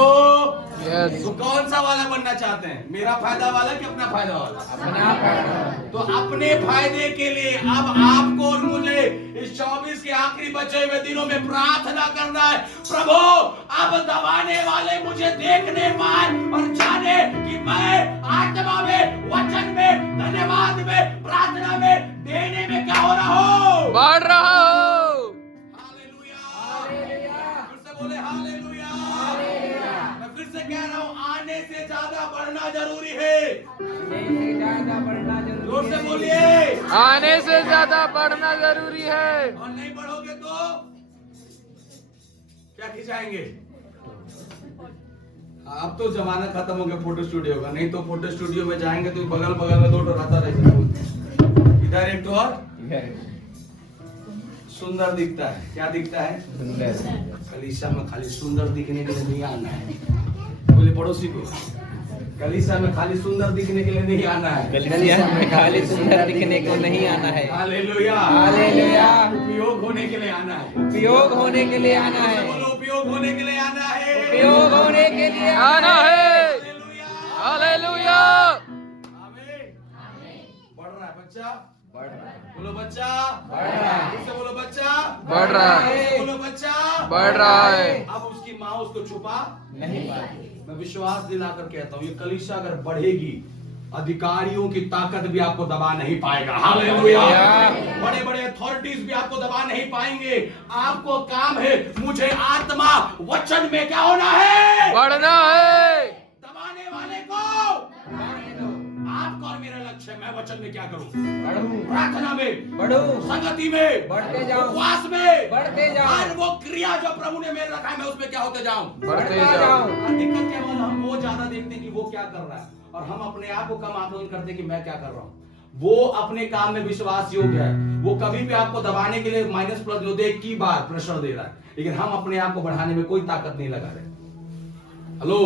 तो कौन सा वाला बनना चाहते हैं? मेरा फायदा वाला कि अपना फायदा वाला? अपना फायदा। तो अपने फायदे के लिए अब आपको और मुझे इस 24 के आखिरी बचे हुए दिनों में प्रार्थना करना है, प्रभु अब दबाने वाले मुझे देखने पाए और जाने कि मैं आत्मा में, वचन में, धन्यवाद में, प्रार्थना में, देने में क्या हो रहा हो? बढ़ रहा हो। हालेलुया। फिर से बोले हालेलुया। मैं फिर से कह रहा हूँ, आने से ज्यादा बढ़ना जरूरी है। जोर से बोलिए, आने से ज्यादा बढ़ना जरूरी है। और नहीं बढ़ोगे तो क्या खिंचाएंगे? अब तो जमाना खत्म हो गया फोटो स्टूडियो का। नहीं तो फोटो स्टूडियो में जाएंगे तो बगल बगल में 2 रहता रहेगा, इधर एक और सुंदर दिखता है। क्या दिखता है? सुंदर। कलीसिया में खाली सुंदर दिखने के लिए नहीं आना है। बोले पड़ोसी को, कलीसिया में खाली सुंदर दिखने के लिए नहीं आना है। कलीसिया में खाली सुंदर दिखने को नहीं आना है। हालेलुया। हालेलुया। उपयोग होने के लिए आना है। उपयोग होने के लिए आना है। बोलो, उपयोग होने के लिए आना है। उपयोग होने के लिए आना है। हालेलुया। हालेलुया। आमीन। बढ़ रहा है बच्चा, बढ़ रहा है। बोलो बच्चा बढ़ रहा है। फिर से बोलो बच्चा बढ़ रहा है। फिर से बोलो बच्चा बढ़ रहा है। अब उसकी माँ उसको छुपा नहीं पाती। मैं विश्वास दिलाकर कहता हूँ, ये कलीसिया अगर बढ़ेगी, अधिकारियों की ताकत भी आपको दबा नहीं पाएगा। हालेलुया। बड़े बड़े अथॉरिटीज भी आपको दबा नहीं पाएंगे। आपको काम है, मुझे आत्मा वचन में क्या होना है? बढ़ना है। दबाने वाले को आपका और मेरा लक्ष्य है, मैं वचन में क्या करूं? बढ़ूं। प्रार्थना में, बढ़ूं। संगति में, बढ़ते जाओ। उपवास में, बढ़ते जाओ। हर वो क्रिया जो प्रभु ने मेरे रखा है, मैं उसमें क्या होते जाऊं? बढ़ते जाओ। दिक्कत केवल हम वो ज्यादा देखते हैं कि वो क्या कर रहा है, और हम अपने आप को कम आकलन करते हैं कि मैं क्या कर रहा हूं। वो अपने काम में विश्वास योग्य है, वो कभी भी आपको दबाने के लिए माइनस प्लस लो दे की बार प्रेशर दे रहा है, लेकिन हम अपने आप को बढ़ाने में कोई ताकत नहीं लगा रहे। Hello,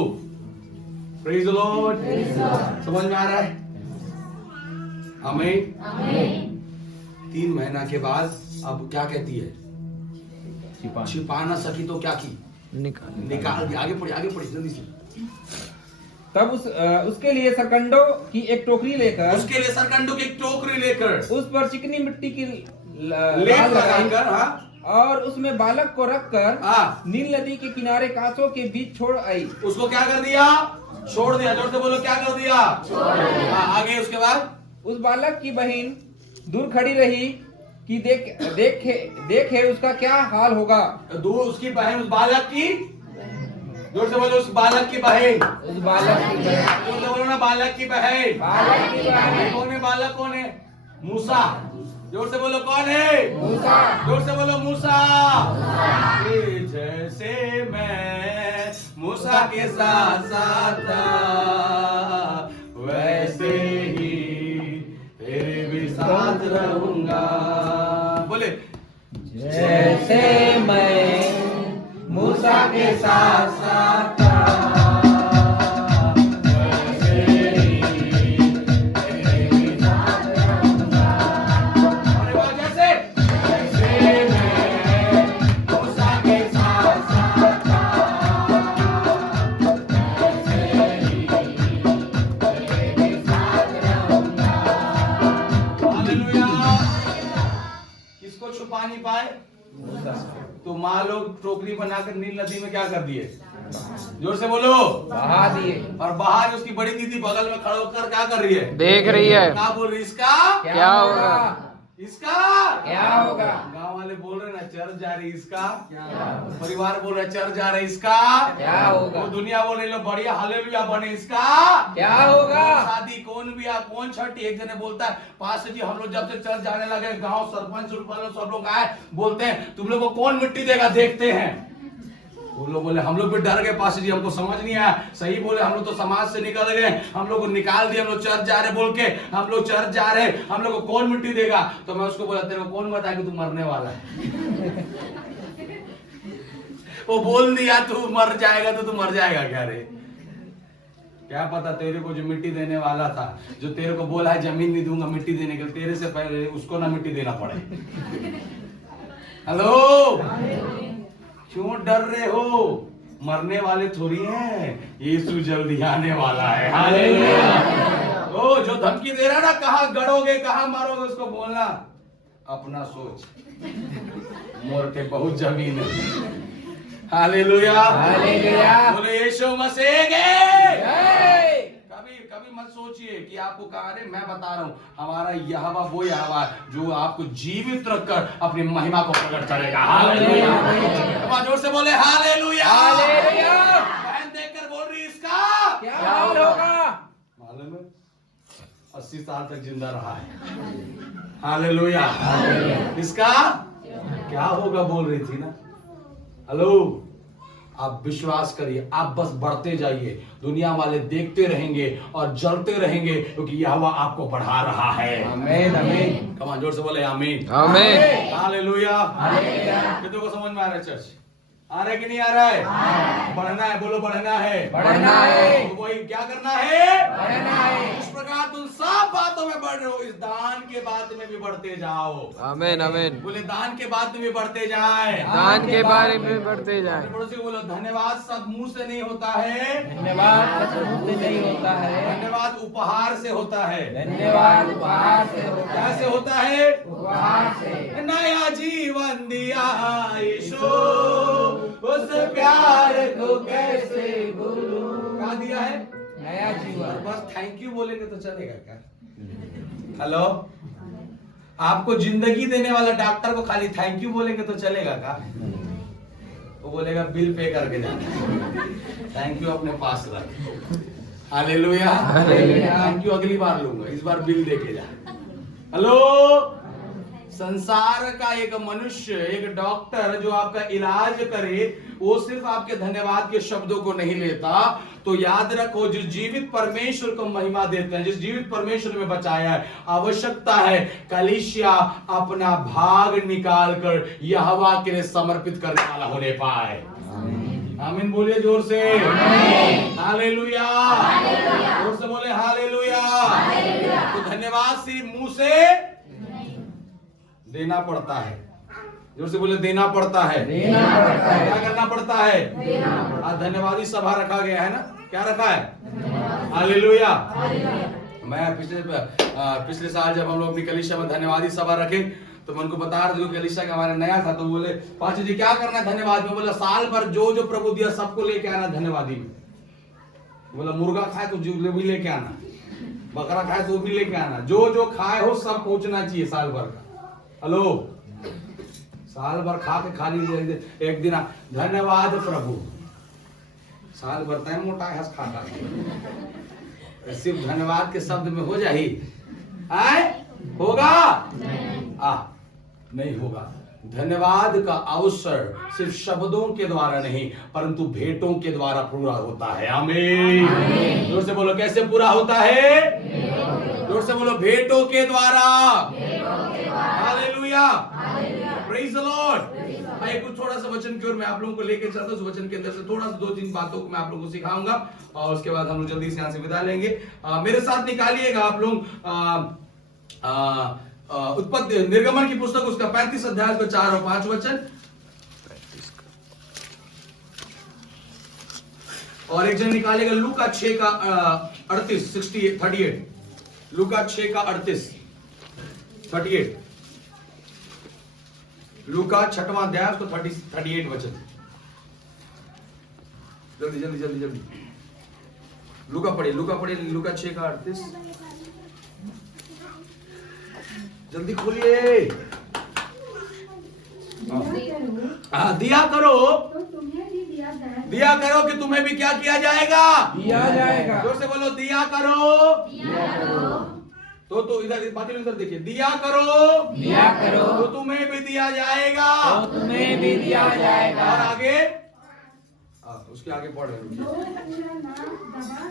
praise the Lord. समझ में आ रहा है? आमीन। 3 महीना के बाद अब क्या कहती है? छिपा ना सकी तो क्या की? निकाल दी। आगे पढ़ी जल्दी से। तब उसके लिए सरकंडों की एक टोकरी लेकर उस पर चिकनी मिट्टी की लेप लगाकर, हाँ, और उसमें बालक को रखकर नील नदी के किनारे कांसों के बीच छोड़ आई। उसको क्या कर दिया? छोड़ दिया। जोर से बोलो, क्या कर दिया? आगे उसके बाद उस बालक की बहन दूर खड़ी रही कि देखे उसका क्या हाल होगा। दूर उसकी बहन, उस बालक की, जोर से बोलो, उस बालक की बहन, उस बालक की बहन, जोर से बोलो ना, बालक की बहन। बालक की बहन कौन है बालक? कौन है? मूसा। जोर से बोलो, कौन है? मूसा। जोर से बोलो, मूसा। जैसे मैं मूसा के साथ साथ था, वैसे ही तेरे भी साथ रहूंगा। बोले, जैसे मैं मूसा के साथ साथ था, वैसे ही तेरे भी साथ रहूंगा। अरे वाह, जैसे मैं मूसा के साथ साथ था, वैसे ही तेरे भी साथ रहूंगा। हालेलुया। किसको छुपा नहीं पाए? तो माँ लोग टोकरी बनाकर नील नदी में क्या कर दिए? जोर से बोलो, बहा दिए। और बाहर उसकी बड़ी दीदी बगल में खड़े होकर क्या कर रही है? देख रही है क्या बोल रही? इसका क्या होगा? इसका क्या होगा? गांव वाले बोल रहे ना, चर्च जा रही इसका। परिवार बोल रहे चर्च जा रहे इसका। क्या होगा? वो दुनिया बोल रही, लो बढ़िया हालेलुया बने इसका। क्या होगा? शादी कौन भी आ, कौन छठी? एक जने बोलता है, पास्टर जी हम लोग जब से चर्च जाने लगे, गांव सरपंच सब लोग आए, बोलते हैं तुम लोग को कौन मिट्टी देगा, देखते हैं। वो लोग बोले हम लोग भी डर गए, पास्टर जी हमको समझ नहीं आया। सही बोले, हम लोग तो समाज से निकल गए, हम लोग को निकाल दिया, हम लोग चर्च जा रहे बोल के, हम लोग चर्च जा रहे, हम लोग को कौन मिट्टी देगा? तो मैं उसको बोला, तेरे को कौन बताया कि तू मरने वाला है? वो बोल दिया तू मर जाएगा, तो तू मर जाएगा क्या रे? क्या पता तेरे को जो मिट्टी देने वाला था, जो तेरे को बोला है जमीन नहीं दूंगा मिट्टी देने के लिए, तेरे से पहले उसको ना मिट्टी देना पड़े। हेलो, क्यों डर रहे हो? मरने वाले थोड़ी हैं, यीशु जल्दी आने वाला है। हालेलुया। ओ जो धमकी दे रहा ना, कहाँ गड़ोगे कहाँ मारोगे, उसको बोलना अपना सोच, मोर के बहुत जमीन है। Hallelujah, hallelujah. बोले यीशु मसीह के। कभी मत सोचिए कि आपको कहा, अरे मैं बता रहा हूं, हमारा यहोवा वो यहोवा जो आपको जीवित रखकर अपनी महिमा को प्रकट करेगा। हालेलुया। जोर से बोले हालेलुया। हालेलुया। बहन देखकर बोल रही, इसका क्या हाल होगा? मालूम है 80 साल तक जिंदा रहा है। हालेलुया। इसका क्या होगा बोल रही थी ना। हेलो, आप विश्वास करिए, आप बस बढ़ते जाइए, दुनिया वाले देखते रहेंगे और जलते रहेंगे, क्योंकि यहोवा आपको बढ़ा रहा है। आमीन, आमीन। कम ऑन, जोर से बोले आमीन, आमीन। हालेलुया। हालेलुया। कितनों को समझ में आ रहा है? चर्च आ रहा है कि नहीं आ रहा है? बढ़ना है, बोलो बढ़ना है। बढ़ना है। तो वही क्या करना है? बढ़ना है। इस प्रकार तुम सब बातों में बढ़ रहे हो, इस दान के बात में भी बढ़ते जाओ। आमीन, आमीन। बोले दान के बात में भी बढ़ते जाए। दान के बारे में बढ़ते जाए। अपने पड़ोसी को बोलो, धन्यवाद सब मुंह से नहीं होता है, धन्यवाद मुंह से नहीं होता है, धन्यवाद उपहार से होता है। धन्यवाद उपहार से होता है। कैसे होता है? उपहार से। नया जीवन दिया यीशु, उस प्यार को कैसे भूलूं। क्या दिया है? नया जीवन। बस थैंक यू बोलेंगे तो चलेगा क्या? हेलो, आपको जिंदगी देने वाला डॉक्टर को खाली थैंक यू बोलेंगे तो चलेगा क्या? वो बोलेगा बिल पे करके जाना, थैंक यू अपने पास रख। हालेलुया। थैंक यू अगली बार लूंगा, इस बार बिल देके जा। हेलो, संसार का एक मनुष्य, एक डॉक्टर जो आपका इलाज करे, वो सिर्फ आपके धन्यवाद के शब्दों को नहीं लेता। तो याद रखो, जिस जीवित परमेश्वर को महिमा देते हैं, जिस जीवित परमेश्वर में बचाया है, आवश्यकता है कलीसिया अपना भाग निकाल कर यहोवा के लिए समर्पित करने वाला होने पाए। आमीन बोलिए जोर से। हालेलुया। जोर से बोले हालेलुया। तो धन्यवाद सिर्फ मुंह से देना पड़ता है। जोर से बोले देना पड़ता है। देना पड़ता है। क्या करना पड़ता है? आज धन्यवादी सभा रखा गया है ना, क्या रखा है? हालेलुया। मैं पिछले साल जब हम लोग अपनी कलीसिया में धन्यवादी सभा रखे, तो मैं उनको बता रहा था कि एलिशा का हमारे नया था, तो बोले पांच जी क्या करना है धन्यवाद में? बोला साल भर जो जो प्रभु दिया सबको लेके आना धन्यवादी में। बोला मुर्गा खाए तो जो भी लेके आना, बकरा खाए तो भी लेके आना, जो जो खाए हो सब पहुंचना चाहिए साल भर का। हेलो, साल भर खा के खाली एक दिन धन्यवाद प्रभु, साल भर तय मोटा हंस खाता सिर्फ धन्यवाद के शब्द में हो जाही आए होगा नहीं होगा। धन्यवाद का अवसर सिर्फ शब्दों के द्वारा नहीं परंतु भेंटों के द्वारा पूरा होता है। आमीन। जोर से बोलो कैसे पूरा होता है? जोर से बोलो भेंटों के द्वारा। Hallelujah, praise the Lord. मैं कुछ थोड़ा सा वचन की ओर मैं आप लोगों को लेकर चलता हूं। उस वचन के अंदर से थोड़ा सा 2-3 बातों को मैं आप लोगों को सिखाऊंगा और उसके बाद हम लोग जल्दी से यहाँ से विदा लेंगे। मेरे साथ निकालिएगा आप लोग उत्पत्ति निर्गमन की पुस्तक उसका 35 अध्याय का 4 और 5 वचन, और एक जन निकालेगा लूका 6 का 38, लूका 6 का 38, लूका 6वां अध्याय उसको 38 वचन। जल्दी जल्दी जल्दी जल्दी लूका पढ़िए, लूका 6 का 38 जल्दी खोलिए। दिया करो तो तुम्हें भी दिया जाएगा, दिया करो कि तुम्हें भी क्या किया जाएगा? दिया जाएगा। जोर से बोलो दिया करो, तो इधर बाकी लोग इधर देखिए, दिया करो तो तुम्हें भी दिया जाएगा, तो तुम्हें भी दिया जाएगा। और आगे उसके आगे पढ़ रहे जो पूरा नाम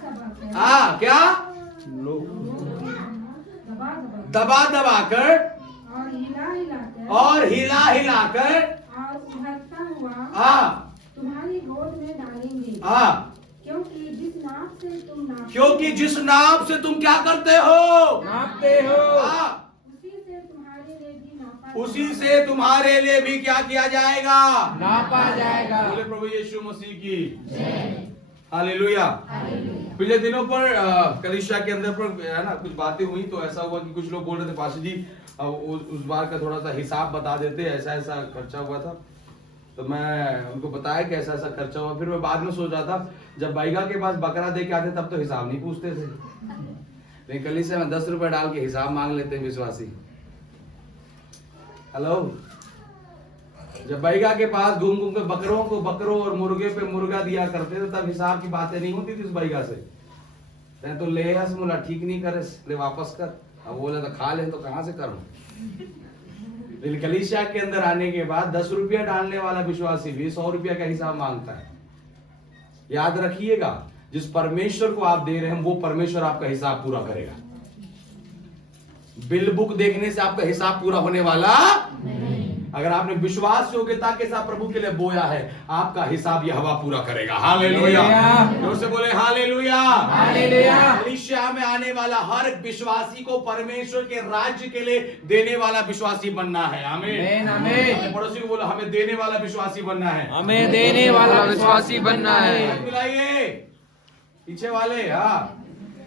दबा हाँ क्या दबा कर और हिला हिलाकर और उभरता हुआ हाँ तुम्हारी गोद में डालेंगे, हाँ क्योंकि जिस नाप से तुम नापते क्योंकि जिस नाप से तुम क्या करते हो नापते हो, हाँ उसी से तुम्हारे लिए भी उसी से तुम्हारे लिए भी नापा क्या किया जाएगा? नापा जाएगा। बोले प्रभु यीशु मसीह की हालेलुया। पिछले दिनों पर कलीसिया के अंदर पर है ना कुछ बातें हुई, तो ऐसा हुआ कि कुछ लोग बोल रहे थे पास्टर जी उस बार का थोड़ा सा हिसाब बता देते, ऐसा ऐसा खर्चा हुआ था। तो मैं उनको बताया कि ऐसा ऐसा खर्चा हुआ। फिर मैं बाद में सोच रहा था जब बाइगा के पास बकरा दे के आते तब तो हिसाब नहीं पूछते थे, लेकिन कलीसिया में 10 रुपए डाल के हिसाब मांग लेते हैं विश्वासी। हेलो, जब बैगा के पास घूम घूम के बकरों और मुर्गे पे मुर्गा दिया करते थे तब हिसाब की बातें नहीं होती थी उस बैगा से। तो ले बोला ठीक नहीं करे ले वापस कर, अब बोले तो खा ले तो कहां से करूं। लेकिन कलीसिया के अंदर आने के बाद 10 रुपया डालने वाला विश्वासी भी 100 रुपया का हिसाब मांगता है। याद रखिएगा जिस परमेश्वर को आप दे रहे हैं वो परमेश्वर आपका हिसाब पूरा करेगा। बिल बुक देखने से आपका हिसाब पूरा होने वाला नहीं। अगर आपने विश्वास योग्यता के साथ प्रभु के लिए बोया है आपका हिसाब यह हवा पूरा करेगा। हालेलुया, जोर से बोले हालेलुया। हालेलुया। कलीसिया में आने वाला हर विश्वासी को परमेश्वर के राज्य के लिए देने वाला विश्वासी बनना है। आमीन आमीन। पड़ोसी को बोलो हमें देने वाला विश्वासी बनना है, हमें देने वाला विश्वासी बनना है। बुलाइए पीछे वाले, हाँ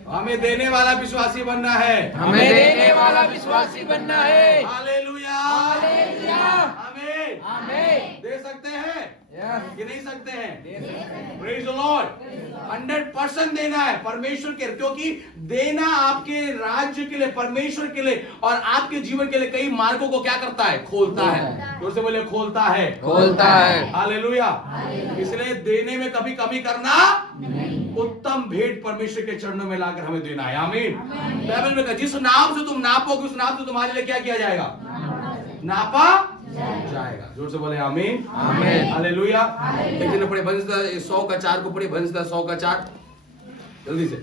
हमें देने वाला विश्वासी बनना है, हमें देने वाला विश्वासी बनना है। Hallelujah hallelujah. आमीन आमीन। दे सकते हैं यस। कि नहीं सकते हैं? Praise the Lord. 100% देना है परमेश्वर के, क्योंकि देना आपके राज्य के लिए परमेश्वर के लिए और आपके जीवन के लिए कई मार्गों को क्या करता है? खोलता है। जोर से बोले खोलता है, खोलता है। हालेलुया। इसलिए देने में कभी कमी करना उत्तम भेंट परमेश्वर के चरणों में लाकर हमें देना है। आमीन। बाइबल में कहा जिस नाम से तुम नापोगे उस नाम से तुम्हारे लिए क्या किया जाएगा? नापा जाएगा। जोर से बोले आमीन आमीन। हालेलुया। एक दिन पढ़े भजन 100 का 4 को पढ़े, भजन 100 का 4 जल्दी से।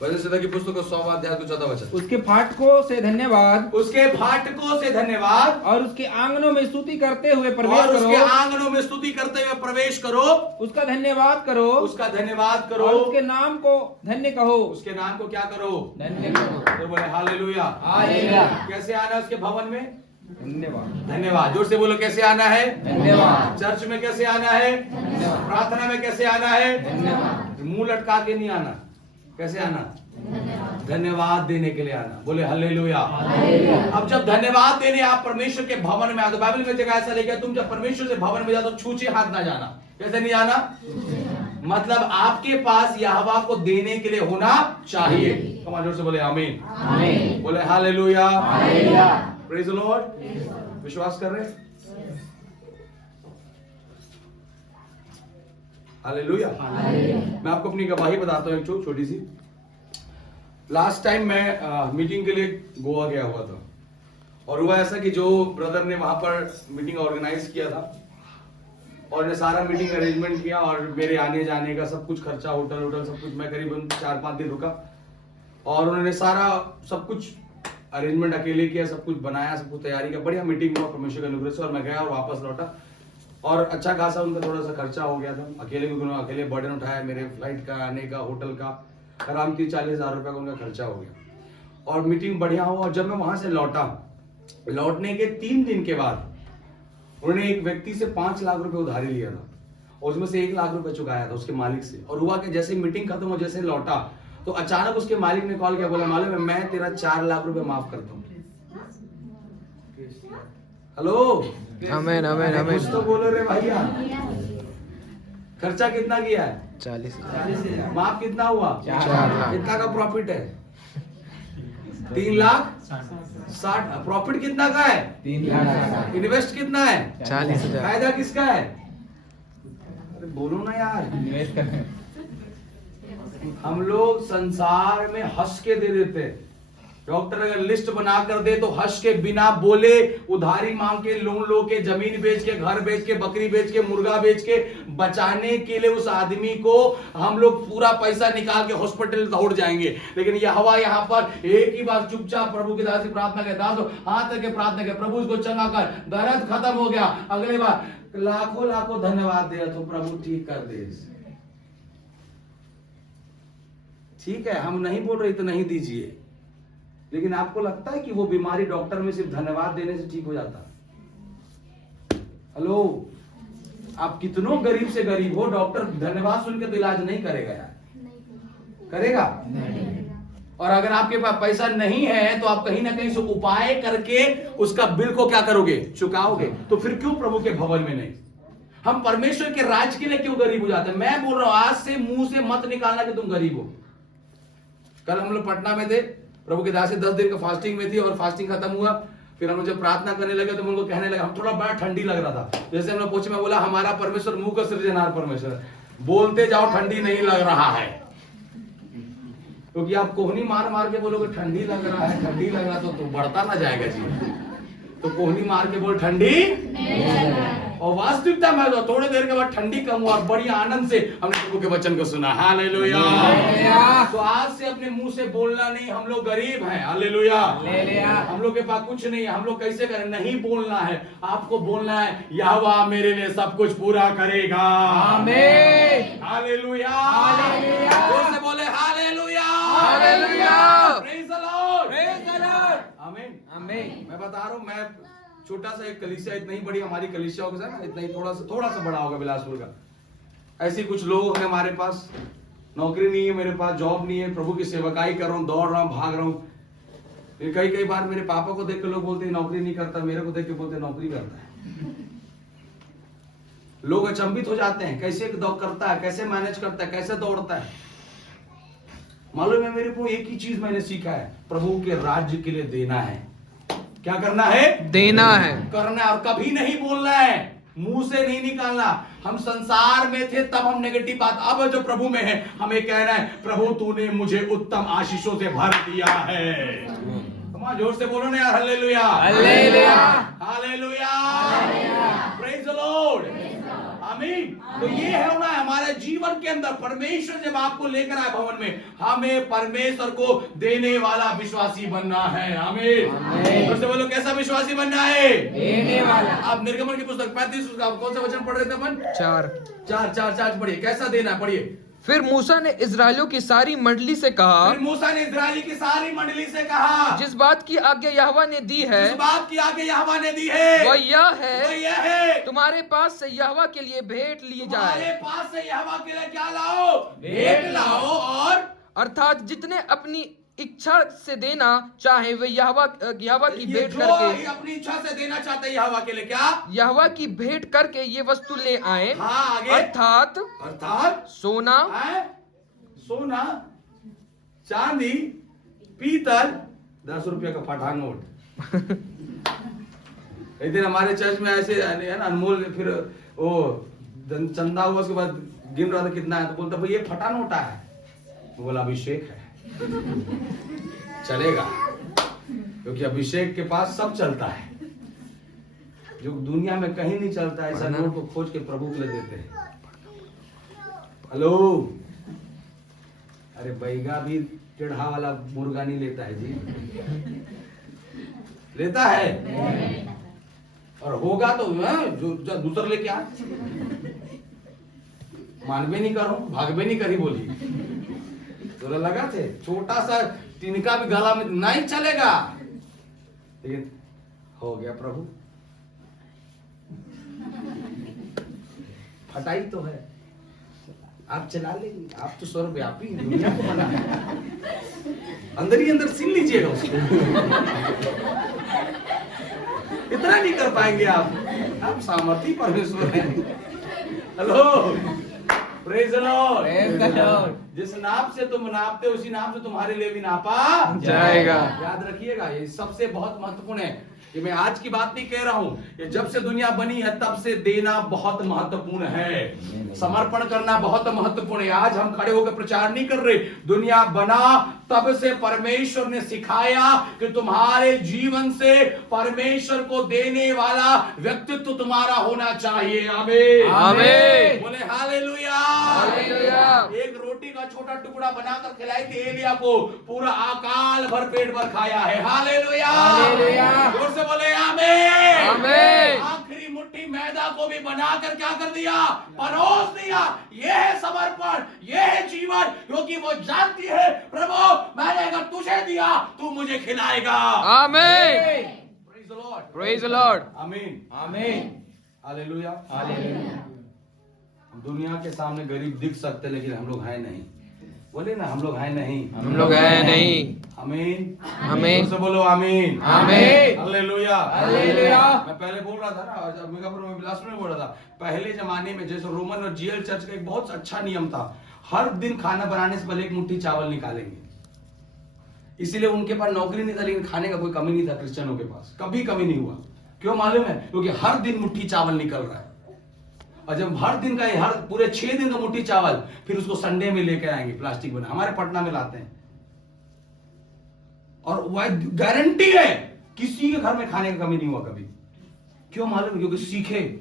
भजन की पुस्तक 100वां अध्याय 14 वचन। उसके फाटकों से धन्यवाद, उसके फाटकों से धन्यवाद और उसके आंगनों में स्तुति करते हुए प्रवेश और उसके करो। आंगनों में स्तुति करते हुए प्रवेश करो। उसका धन्यवाद करो, उसका धन्यवाद करो और उसके नाम को धन्य कहो। उसके नाम को क्या करो? धन्य करो। तो बोले हालेलुया। हालेलुया। कैसे आना है उसके भवन में? धन्यवाद। धन्यवाद। जोर से बोलो कैसे आना है? धन्यवाद। चर्च में कैसे आना है? प्रार्थना में कैसे आना है? धन्यवाद। मुंह लटका के नहीं आना, कैसे आना? धन्यवाद देने के लिए आना। बोले हालेलुया। अब जब धन्यवाद देने आप परमेश्वर के भवन में आते, तो बाइबल में जगह ऐसा लिखा है, तुम जब परमेश्वर से भवन में जाओ तो छूछे हाथ ना जाना। कैसे नहीं जाना? मतलब आपके पास यहोवा को देने के लिए होना चाहिए। कमाल जोर से बोले आमीन। बोले हालेलुया। Praise the Lord. विश्वास कर रहे हैं? हालेलुया। मैं आपको अपनी गवाही बताता हूँ एक छोटी सी। लास्ट टाइम मैं मीटिंग के लिए गोवा गया हुआ था, और हुआ ऐसा कि जो ब्रदर ने वहां पर मीटिंग ऑर्गेनाइज किया था और ने सारा मीटिंग अरेंजमेंट किया, और मेरे आने जाने का सब कुछ खर्चा, होटल सब कुछ, मैं करीबन 4-5 दिन रुका, और उन्होंने सारा सब कुछ अरेंजमेंट अकेले किया, सब कुछ बनाया, सब कुछ तैयारी किया। बढ़िया मीटिंग हुआ परमेश्वर के अनुग्रह से, और मैं गया और वापस लौटा, और अच्छा खासा उनका थोड़ा सा खर्चा हो गया था। अकेले बर्डन उठाया, मेरे फ्लाइट का, आने का, होटल का, आराम 30-40 हज़ार रुपये का उनका खर्चा हो गया, और मीटिंग बढ़िया हुआ। और जब मैं वहां से लौटा, लौटने के 3 दिन के बाद उन्होंने एक व्यक्ति से 5 लाख रुपए उधारी लिया था, और उसमें से 1 लाख रुपए चुकाया था उसके मालिक से। और हुआ कि जैसे मीटिंग खत्म हो, जैसे लौटा, तो अचानक उसके मालिक ने कॉल किया, बोला मालूम है मैं तेरा 4 लाख रुपए माफ करता हूँ। हेलो, आमीन आमीन आमीन। कुछ तो बोलो रे भैया। खर्चा कितना किया है? 40,000। माफ कितना हुआ? 4 लाख। कितना का प्रॉफिट है? 3,60,000। प्रॉफिट कितना का है? 3 लाख। इन्वेस्ट कितना है? 40,000। फायदा किसका है? अरे बोलो ना यार। इन्वेस्ट कर। हम लोग संसार में हंस के दे देते हैं। डॉक्टर अगर लिस्ट बना कर दे तो हंस के, बिना बोले, उधारी मांग के, लोन लो के, जमीन बेच के, घर बेच के, बकरी बेच के, मुर्गा बेच के बचाने के लिए उस आदमी को हम लोग पूरा पैसा निकाल के हॉस्पिटल दौड़ जाएंगे। लेकिन यहोवा यहाँ पर एक ही बार चुपचाप प्रभु के दास की प्रार्थना के दास हाथ करके प्रार्थना के, प्रभु इसको चंगा कर, दर्द खत्म हो गया, अगले बार लाखों लाखों धन्यवाद दे तो प्रभु ठीक कर दे। ठीक है, हम नहीं बोल रहे तो नहीं दीजिए, लेकिन आपको लगता है कि वो बीमारी डॉक्टर में सिर्फ धन्यवाद देने से ठीक हो जाता? हेलो, आप कितनों गरीब से गरीब हो, डॉक्टर धन्यवाद सुन के तो इलाज नहीं करेगा यार, करेगा? और अगर आपके पास पैसा नहीं है तो आप कहीं ना कहीं से उपाय करके उसका बिल को क्या करोगे? चुकाओगे। तो फिर क्यों प्रभु के भवन में नहीं? हम परमेश्वर के राज के लिए क्यों गरीब हो जाते हैं? मैं बोल रहा हूं, आज से मुंह से मत निकालना कि तुम गरीब हो। कल हम लोग पटना में थे, प्रभु के दास 10 दिन का फास्टिंग में थी, और फास्टिंग खत्म हुआ, फिर हम लोग जब प्रार्थना करने लगे तो हम उनको कहने लगे, हम थोड़ा बड़ा ठंडी लग रहा था, जैसे हम लोग पूछे, मैं बोला हमारा परमेश्वर मुंह का सृजनहार परमेश्वर, बोलते जाओ ठंडी नहीं लग रहा है, क्योंकि आप कोहनी मार मार के बोलोगे ठंडी लग रहा है, ठंडी लग रहा, तो बढ़ता ना जाएगा जी। तो कोहनी मार के बोल ठंडी, और वास्तविकता में तो थोड़ी देर के बाद ठंडी कम हुआ, बड़ी आनंद से हमने प्रभु के वचन को सुना। हालेलुया। तो आज से अपने मुंह से बोलना नहीं, हम लोग गरीब हैं। हालेलुया। हम लोग के पास कुछ नहीं है, हम लोग कैसे करें? नहीं बोलना है, आपको बोलना है यहोवा मेरे लिए सब कुछ पूरा करेगा। आमीन। हालेलुया। जोर से बोले hallelujah. Hallelujah. Praise the Lord. Praise the Lord. आमीन। आमीन। मैं बता रहा हूं, मैं छोटा सा एक कलीसिया, इतना ही बड़ी हमारी कलीसिया होगा ना, इतना ही थोड़ा सा बड़ा होगा बिलासपुर का। ऐसे कुछ लोग हैं हमारे पास, नौकरी नहीं है मेरे पास, जॉब नहीं है, प्रभु की सेवकाई कर रहा हूँ, दौड़ रहा हूँ, भाग रहा हूँ। कई बार मेरे पापा को देख के लोग बोलते हैं नौकरी नहीं करता, मेरे को देख के बोलते हैं नौकरी करता है। लोग अचंभित हो जाते हैं, कैसे करता है, कैसे मैनेज करता है, कैसे दौड़ता है। मालूम है, मेरे को एक ही चीज मैंने सीखा है, प्रभु के राज्य के लिए देना है। क्या करना है? देना है, करना है, और कभी नहीं बोलना है, मुंह से नहीं निकालना। हम संसार में थे तब हम नेगेटिव बात, अब जो प्रभु में है हमें कहना है प्रभु तूने मुझे उत्तम आशीषों से भर दिया है। जोर से बोलो ना यार, hallelujah. Hallelujah. Hallelujah. Praise the Lord. आमीन। तो ये है ना हमारे जीवन के अंदर, परमेश्वर जब आपको लेकर आए भवन में, हमें परमेश्वर को देने वाला विश्वासी बनना है। आमीन। तो बोलो कैसा विश्वासी बनना है? देने वाला। आप निर्गमन की पुस्तक 35 उसका कौन सा वचन पढ़ रहे थे अपन? 4 पढ़िए, कैसा देना है पढ़िए। फिर मूसा ने इजराइलियों की सारी मंडली से कहा, फिर मूसा ने इजराइली की सारी मंडली से कहा, जिस बात की आज्ञा यहोवा ने दी है, जिस बात की आज्ञा यहोवा ने दी है, वह यह है, है तुम्हारे पास से यहोवा के लिए भेंट ली जाए। तुम्हारे पास से यहोवा के लिए क्या लाओ? भेंट लाओ। और अर्थात जितने अपनी इच्छा से देना चाहे वे यहोवा की ये भेंट जो करके अपनी इच्छा से देना चाहते हैं यहोवा के लिए, क्या? यहोवा की भेंट करके ये वस्तु ले आए, हाँ, आगे। अर्थात सोना, सोना, चांदी, पीतल, 10 रुपये का फटा नोट। एक दिन हमारे चर्च में ऐसे है ना, अनमोल फिर वो चंदा हुआ, उसके बाद गिन रहा था कितना है, तो बोलता भाई ये फटा नोटा है। बोला अभिषेक है, चलेगा, क्योंकि अभिषेक के पास सब चलता है। जो दुनिया में कहीं नहीं चलता है, ऐसा नोट को खोज के प्रभु के लिए देते हैं। हेलो, अरे बैगा भी टेढ़ा वाला मुर्गा नहीं लेता है जी, लेता है, और होगा तो जो दूसरा लेके आ, मानवे नहीं करो, भागवे नहीं करी बोली, तो लगा थे छोटा सा तिनका भी गला में नहीं चलेगा, लेकिन हो गया प्रभु, फटाई तो है, आप चला लेंगे, आप तो सर्वव्यापी दुनिया को बना, अंदर ही अंदर सील लीजिएगा उसको। इतना नहीं कर पाएंगे आप सामर्थी परमेश्वर हैं। Hello, praise the Lord. जिस नाप से तुम नापते हो उसी नाप से तुम्हारे लिए भी नापा जाएगा। याद रखिएगा, ये सबसे बहुत महत्वपूर्ण है। ये मैं आज की बात नहीं कह रहा हूं, ये जब से दुनिया बनी है तब से देना बहुत महत्वपूर्ण है, समर्पण करना बहुत महत्वपूर्ण है। आज हम खड़े होकर प्रचार नहीं कर रहे, दुनिया बना तब से परमेश्वर ने सिखाया कि तुम्हारे जीवन से परमेश्वर को देने वाला व्यक्तित्व तुम्हारा होना चाहिए। आमीन, आमीन। बोले हालेलुया। हालेलुया। एक रोटी का छोटा टुकड़ा बनाकर खिलाई थी एलिया को, पूरा अकाल भर पेट भर खाया है। Hallelujah, hallelujah. जोर से बोले आमीन, आमीन। आखिरी मुट्ठी मैदा को भी बनाकर क्या कर दिया, परोस दिया। यह है समर्पण, यह है जीवन, क्योंकि वो जानती है प्रभु मैंने अगर तुझे दिया तू मुझे खिलाएगा। आमीन। Praise the Lord, praise the Lord. आमीन, आमीन, हालेलुया। हालेलुया। दुनिया के सामने गरीब दिख सकते लेकिन हम लोग हैं नहीं। बोले ना, हम लोग हैं नहीं, हम लोग हैं नहीं। आमीन, आमीन। जोर से बोलो आमीन, आमीन। Hallelujah, hallelujah. मैं पहले बोल रहा था ना, जब अंबिकापुर में बिलासपुर में बोल रहा था, पहले जमाने में जैसे रोमन और जीएल चर्च का एक बहुत अच्छा नियम था, हर दिन खाना बनाने से पहले एक मुट्ठी चावल निकालेंगे। इसीलिए उनके पास नौकरी नहीं था लेकिन खाने का कोई कमी नहीं था। क्रिश्चियनों के पास कभी कमी नहीं हुआ। क्यों मालूम है? क्योंकि हर दिन मुट्ठी चावल निकल रहा है, और जब हर दिन का हर पूरे 6 दिन का मुट्ठी चावल, फिर उसको संडे में लेकर आएंगे प्लास्टिक बना, हमारे पटना में लाते हैं, और वह गारंटी है किसी के घर में खाने का कमी नहीं हुआ कभी। क्यों मालूम? क्योंकि सीखे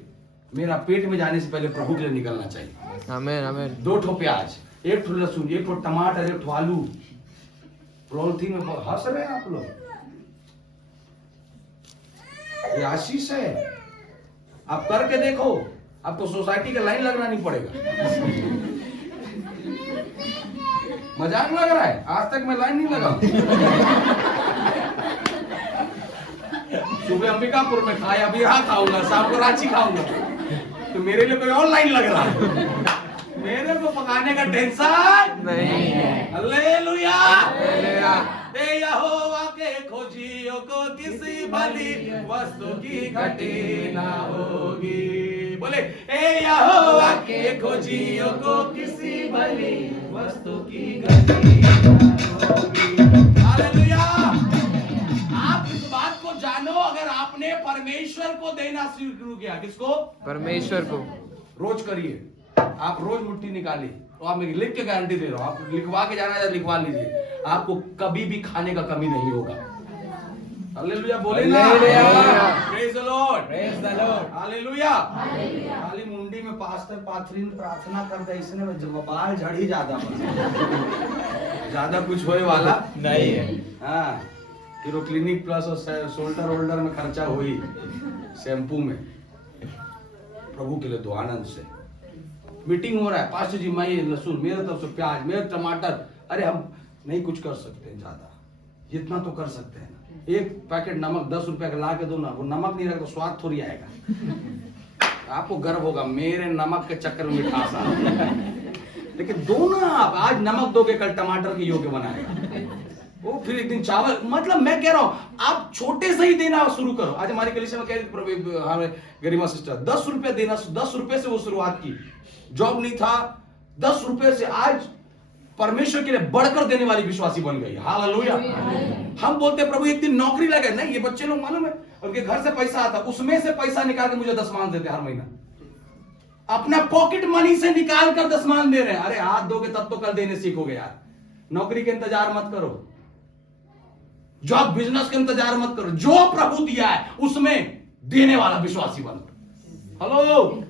मेरा पेट में जाने से पहले प्रभु के लिए निकलना चाहिए। आमीन, आमीन। 2 ठो प्याज, 1 ठो लहसुन, 1 ठो टमाटर, 1 ठो आलू। पॉलिथीन में हंस रहे हैं आप लोग, ये आशीष है। आप करके देखो, आपको सोसाइटी का लाइन लगना नहीं पड़ेगा। मजाक लग रहा है? आज तक मैं लाइन नहीं लगा। सुबह अंबिकापुर में खाया, अभी यहाँ खाऊंगा, शाम को रांची खाऊंगा, तो मेरे लिए कोई और लाइन लग रहा है। मेरे को पकाने का टेंशन नहीं है। हालेलुया। हालेलुया। ए यहोवा के खोजियों को किसी भली वस्तु की घटी ना होगी। बोले, ए यहोवा के खोजियों को किसी भली वस्तु की घटी ना होगी। हालेलुया। आप इस बात को जानो, अगर आपने परमेश्वर को देना शुरू किया, किसको? परमेश्वर को। रोज करिए, आप रोज मुट्ठी निकालिए, तो आप मैं लिख के गारंटी दे रहा हूं, आप लिखवा के जाना है लिखवा लीजिए, आपको कभी भी खाने का कमी नहीं होगा। हालेलुया, बोले ना, praise the Lord, praise the Lord. Hallelujah. खाली मुंडी में पास्टर पाथरीन प्रार्थना करता है, इसने में जब बाल झड़ ही ज्यादा कुछ होए वाला नहीं है। हाँ, हीरो क्लिनिक प्लस और शोल्डर वोल्डर में खर्चा हुई, शैम्पू में। प्रभु के लिए दो आनंद से। मीटिंग हो रहा है, पास्टर जी मैं ये लहसुन, मेरे तरफ से प्याज, मेरे टमाटर, अरे हम नहीं कुछ कर सकते हैं ज्यादा, जितना तो कर सकते हैं ना। एक पैकेट नमक 10 रुपए का ला के दो ना, वो नमक नहीं रखा तो स्वाद थोड़ी आएगा। आपको गर्व होगा मेरे नमक के चक्कर में मिठास आ रहा है। लेकिन दो ना, आप आज नमक दोगे कल टमाटर के योग्य बनाएगा। वो फिर एक दिन चावल, मतलब मैं कह रहा हूं आप छोटे से ही देना शुरू करो। आज हमारी कलीसिया में कह हमें गरिमा सिस्टर 10 रुपए देना, 10 रुपए से वो शुरुआत की, जॉब नहीं था, 10 रुपए से आज परमेश्वर के लिए बढ़कर देने वाली विश्वासी बन गई। हालेलुया। हम बोलते प्रभु एक दिन नौकरी लगे, नहीं ये बच्चे लोग मालूम है उनके घर से पैसा आता, उसमें से पैसा निकाल के मुझे दशमान देते हर महीना, अपना पॉकेट मनी से निकाल कर दशमान दे रहे हैं। अरे हाथ दोगे तब तो कल देने सीखोगे यार। नौकरी के इंतजार मत करो, जॉब बिजनेस का इंतजार मत करो, जो प्रभु दिया है उसमें देने वाला विश्वासी बनो। हेलो,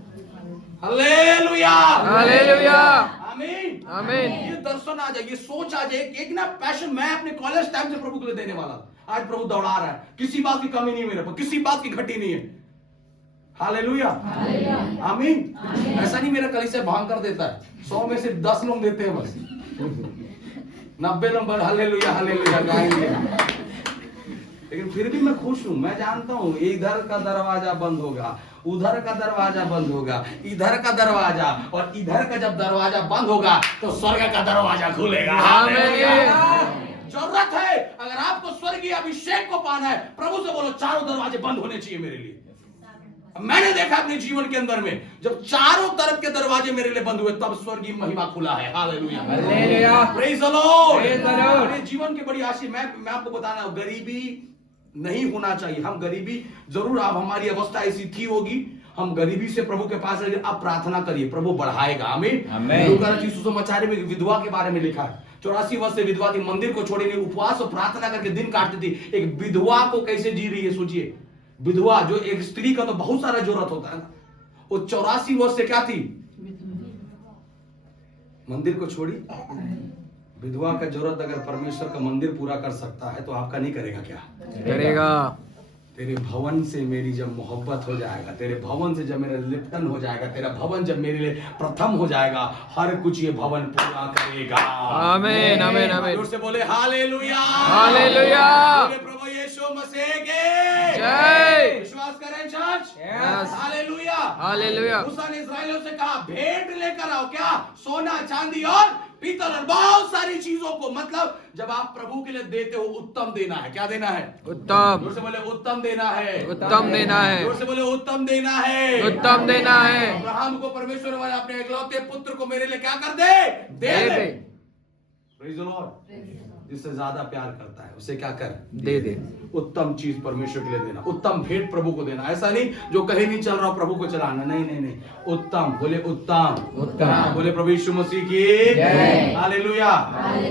हालेलुया, हालेलुया, आमीन, आमीन। ये दर्शन आ जाए, ये सोच आ जाए कि एक ना पैशन, मैं अपने कॉलेज टाइम से प्रभु के लिए देने वाला, आज प्रभु दौड़ा रहा है, किसी बात की कमी नहीं है मेरे पर, किसी बात की घटी नहीं है। हालेलुया, आमीन। ऐसा नहीं मेरा कलीसिया भांग कर देता है, 100 में से 10 लोग देते हैं बस, 90 नंबर हालेलुया हालेलुया गाएंगे। लेकिन फिर भी मैं खुश हूं, मैं जानता हूं इधर का दरवाजा बंद होगा, उधर का दरवाजा बंद होगा, इधर का दरवाजा और इधर का जब दरवाजा बंद होगा तो स्वर्ग का दरवाजा खुलेगा। जरूरत है अगर आपको स्वर्गीय अभिषेक को पाना है, प्रभु से बोलो चारों दरवाजे बंद होने चाहिए मेरे लिए। मैंने देखा अपने जीवन के अंदर में जब चारों तरफ के दरवाजे मेरे लिए बंद हुए तब स्वर्गीय महिमा खुला है। Hallelujah, hallelujah, praise the Lord. Praise the Lord. मेरे जीवन की बड़ी आशीष, मैं आपको बताना, गरीबी नहीं होना चाहिए। हम गरीबी जरूर, अब हमारी अवस्था ऐसी थी होगी, हम गरीबी से प्रभु के पास रहिए। आप प्रार्थना करिए, प्रभु बढ़ाएगा। आमीन, आमीन। लूका रचित सुसमाचार में विधवा के बारे में लिखा है, 84 वर्ष से विधवा थी, मंदिर को छोड़ी नहीं, उपवास और प्रार्थना करके दिन काटती थी। एक विधवा को कैसे जी रही है सोचिए। विधवा, जो एक स्त्री का तो बहुत सारा जरूरत होता है ना, वो 84 वर्ष से क्या थी, मंदिर को छोड़ी। विधवा का जरूरत अगर परमेश्वर का मंदिर पूरा कर सकता है तो आपका नहीं करेगा क्या? करेगा। तेरे भवन से मेरी जब मोहब्बत हो जाएगा, तेरे भवन से जब मेरा लिप्टन हो जाएगा, तेरा भवन जब मेरे लिए प्रथम हो जाएगा, हर कुछ ये भवन पूरा करेगा। आमीन, आमीन, आमीन। जोर से बोले हालेलुया, हालेलुया। बोले प्रभु यीशु मसीह के जय। विश्वास करें चर्च, यस। Hallelujah, hallelujah. मूसा ने इस्राएलियों से कहा भेंट लेकर आओ, क्या? सोना, चांदी और पीतल और बहुत सारी चीजों को। मतलब जब आप प्रभु के लिए देते हो उत्तम देना है। क्या देना है? उत्तम। जोर से बोले उत्तम देना है, उत्तम देना है, जोर से बोले उत्तम देना है, उत्तम देना है। अब्राहम को परमेश्वर ने अपने इकलौते पुत्र को मेरे लिए क्या कर दे? दे। Praise the lord. जिससे ज्यादा प्यार करता है उसे क्या कर? दे दे। उत्तम चीज परमेश्वर के लिए देना, उत्तम भेंट प्रभु को देना। ऐसा नहीं जो कहीं नहीं चल रहा प्रभु को चलाना, नहीं नहीं नहीं, उत्तम। बोले उत्तम, उत्तम। बोले प्रभु यीशु मसीह की जय। हालेलुया।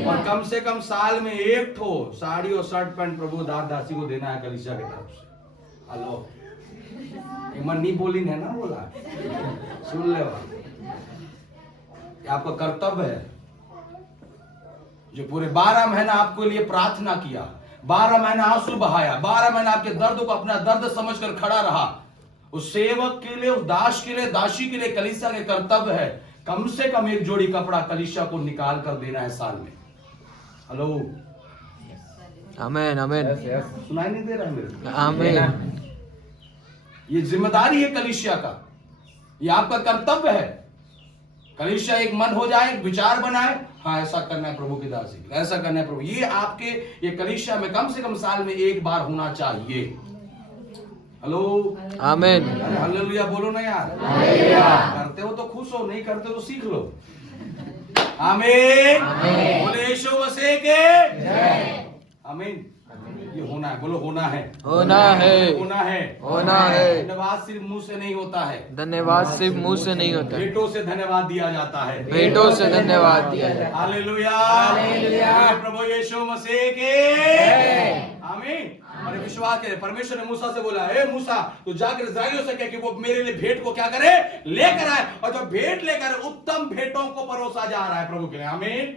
और कम से कम साल में एक ठो साड़ी और शर्ट पैंट प्रभु दास दासी को देना है कलीसिया की तरफ से। हेलो, मन नहीं बोली है ना, बोला सुन ले, आपका कर्तव्य है। जो पूरे 12 महीना आपके लिए प्रार्थना किया, 12 महीना आंसू बहाया, 12 महीना आपके दर्द को अपना दर्द समझकर खड़ा रहा, उस सेवक के लिए, उस दास के लिए, दासी के लिए कलीसिया के कर्तव्य है कम से कम एक जोड़ी कपड़ा कलीसिया को निकाल कर देना है साल में। हेलो, आमीन, आमीन, सुनाई नहीं दे रहा है मेरे? आमीन। ये जिम्मेदारी है कलीसिया का, ये आपका कर्तव्य है। कलीसिया एक मन हो जाए, विचार बनाए, हाँ ऐसा करना है प्रभु की दासी, ऐसा करना है प्रभु। ये आपके ये कलीसिया में कम से कम साल में एक बार होना चाहिए। हेलो, आमीन। हालेलुया बोलो ना यार। करते हो तो खुश हो, नहीं करते तो सीख लो। आमीन, बोले यीशु मसीह के आमीन। ये होना है, बोलो होना है, होना है, होना है, होना है। धन्यवाद सिर्फ मुंह से नहीं होता है, धन्यवाद सिर्फ मुंह से नहीं होता, भेंटों से धन्यवाद दिया जाता है, भेंटों से धन्यवाद दिया जाता है। हालेलुया, प्रभु यीशु मसीह के आमीन। और विश्वास करें, परमेश्वर ने मूसा से बोला, हे मूसा तू जाकर इस्राएलियों से कह कि वो मेरे लिए भेंट को क्या करे? लेकर आए। और जब भेंट लेकर उत्तम भेंटों को परोसा जा रहा है प्रभु के लिए। आमीन,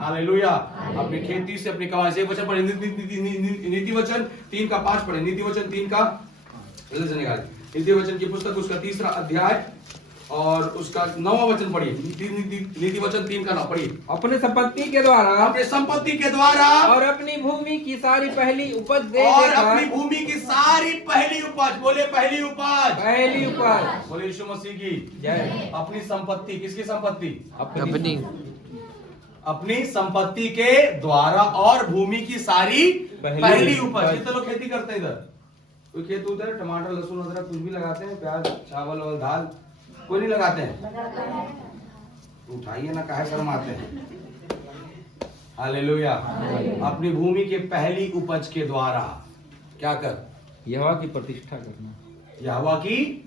हालेलुया। अपनी खेती से, अपनी कमाई से। वचन पढ़े, नीति वचन 3 का 5 पढ़े, नीति वचन 3 का, नीति वचन की पुस्तक उसका 3रा अध्याय और उसका 9वां वचन पढ़िए। नीति वचन 3 का 9 पढ़िए। अपने संपत्ति के द्वारा, अपने संपत्ति के द्वारा और अपनी भूमि की सारी पहली उपज दे और देकर, अपनी भूमि की सारी पहली उपज, बोले पहली उपज, पहली उपज। बोले यीशु मसीह की जय। अपनी संपत्ति, किसकी संपत्ति? अपनी। अपनी संपत्ति के द्वारा और भूमि की सारी पहली उपज। ये तो लोग खेती करते हैं इधर, कोई खेत उधर टमाटर लहसुन अदरक कुछ भी लगाते हैं, प्याज चावल और दाल कोई नहीं लगाते हैं। उठाइए ना, काहे शर्माते हैं। हालेलुया। अपनी भूमि के पहली उपज के द्वारा क्या कर, यहोवा की प्रतिष्ठा करना, यहोवा की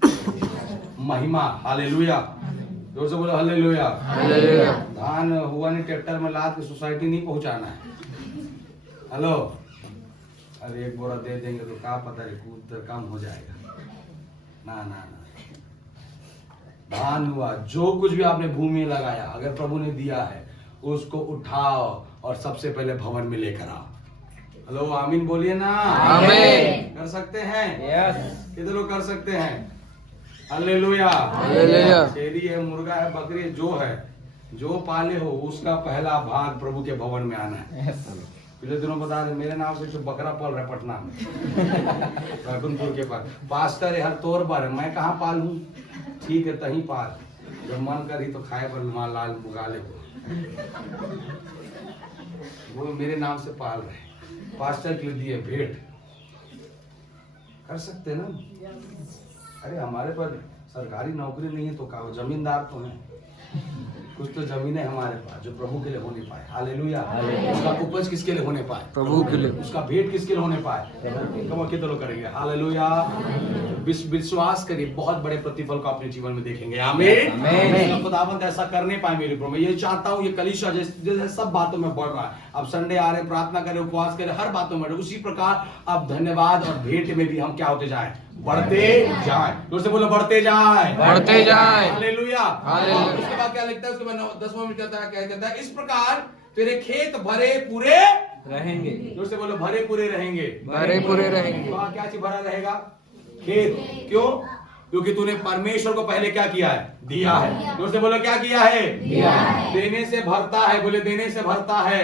महिमा। हालेलुया, जोर से बोलो हालेलुया। हालेलुया। धान हुआ नहीं, ट्रैक्टर में लाद के सोसाइटी नहीं पहुंचाना है। हेलो, अरे एक बोरा दे देंगे तो क्या पता है कूद कम हो जाएगा। ना ना ना, धान हुआ, जो कुछ भी आपने भूमि में लगाया, अगर प्रभु ने दिया है उसको उठाओ और सबसे पहले भवन में लेकर आओ। हेलो, आमीन बोलिए ना। आमीन। कर सकते हैं? यस। कितने लोग कर सकते हैं? हालेलुया। हालेलुया। शेरी है, मुर्गा है, बकरी है, जो पाले हो उसका पहला भाग प्रभु के भवन में आना है। पिछले दिनों बता रहे मेरे नाम से जो बकरा पाल रहा है पटना में रघुनपुर के पास, पास्टर है हर तोर बार, मैं कहाँ पालूं? ठीक है तहीं पाल, जब मन करी तो खाए पर मां लाल मुगाले हो। वो मेरे नाम से पाल रहे, पास्टर के लिए दिए भेंट। कर सकते ना? अरे हमारे पास सरकारी नौकरी नहीं है तो क्या, जमींदार तो हैं, कुछ तो जमीन है हमारे पास जो प्रभु के लिए होने पाए। हालेलुया। उसका उपज किसके लिए होने पाए? प्रभु के लिए। उसका भेंट किसके लिए होने पाए? कम कितने लोग करेंगे? हालेलुया। विश्वास करिए, बहुत बड़े प्रतिफल को अपने जीवन में देखेंगे। आमीन। आमीन। खुदावंद ऐसा करने पाए मेरे प्रभु। मैं ये चाहता हूँ, ये कलीसिया जैसे सब बातों में बढ़ रहा है, अब संडे आ रहे, प्रार्थना करें, उपवास करें, हर बातों में, उसी प्रकार अब धन्यवाद और भेंट में भी हम क्या होते जाए? बढ़ते जाए। दोस्तों बोलो बढ़ते जाए, बढ़ते जाए। हालेलुया। हालेलुया। उसके बाद क्या लिखता है? उसके बाद 10वां मिनट कहता है, क्या कहता है? इस प्रकार तेरे खेत भरे पूरे रहेंगे। दोस्तों बोलो भरे पूरे रहेंगे। भरे पूरे रहेंगे। वहाँ क्या चीज भरा रहेगा? खेत। क्यों? क्योंकि तूने परमेश्वर को पहले क्या किया है? दिया है। दोस्तों बोलो क्या किया है? दिया है। देने से भरता है, बोले देने से भरता है।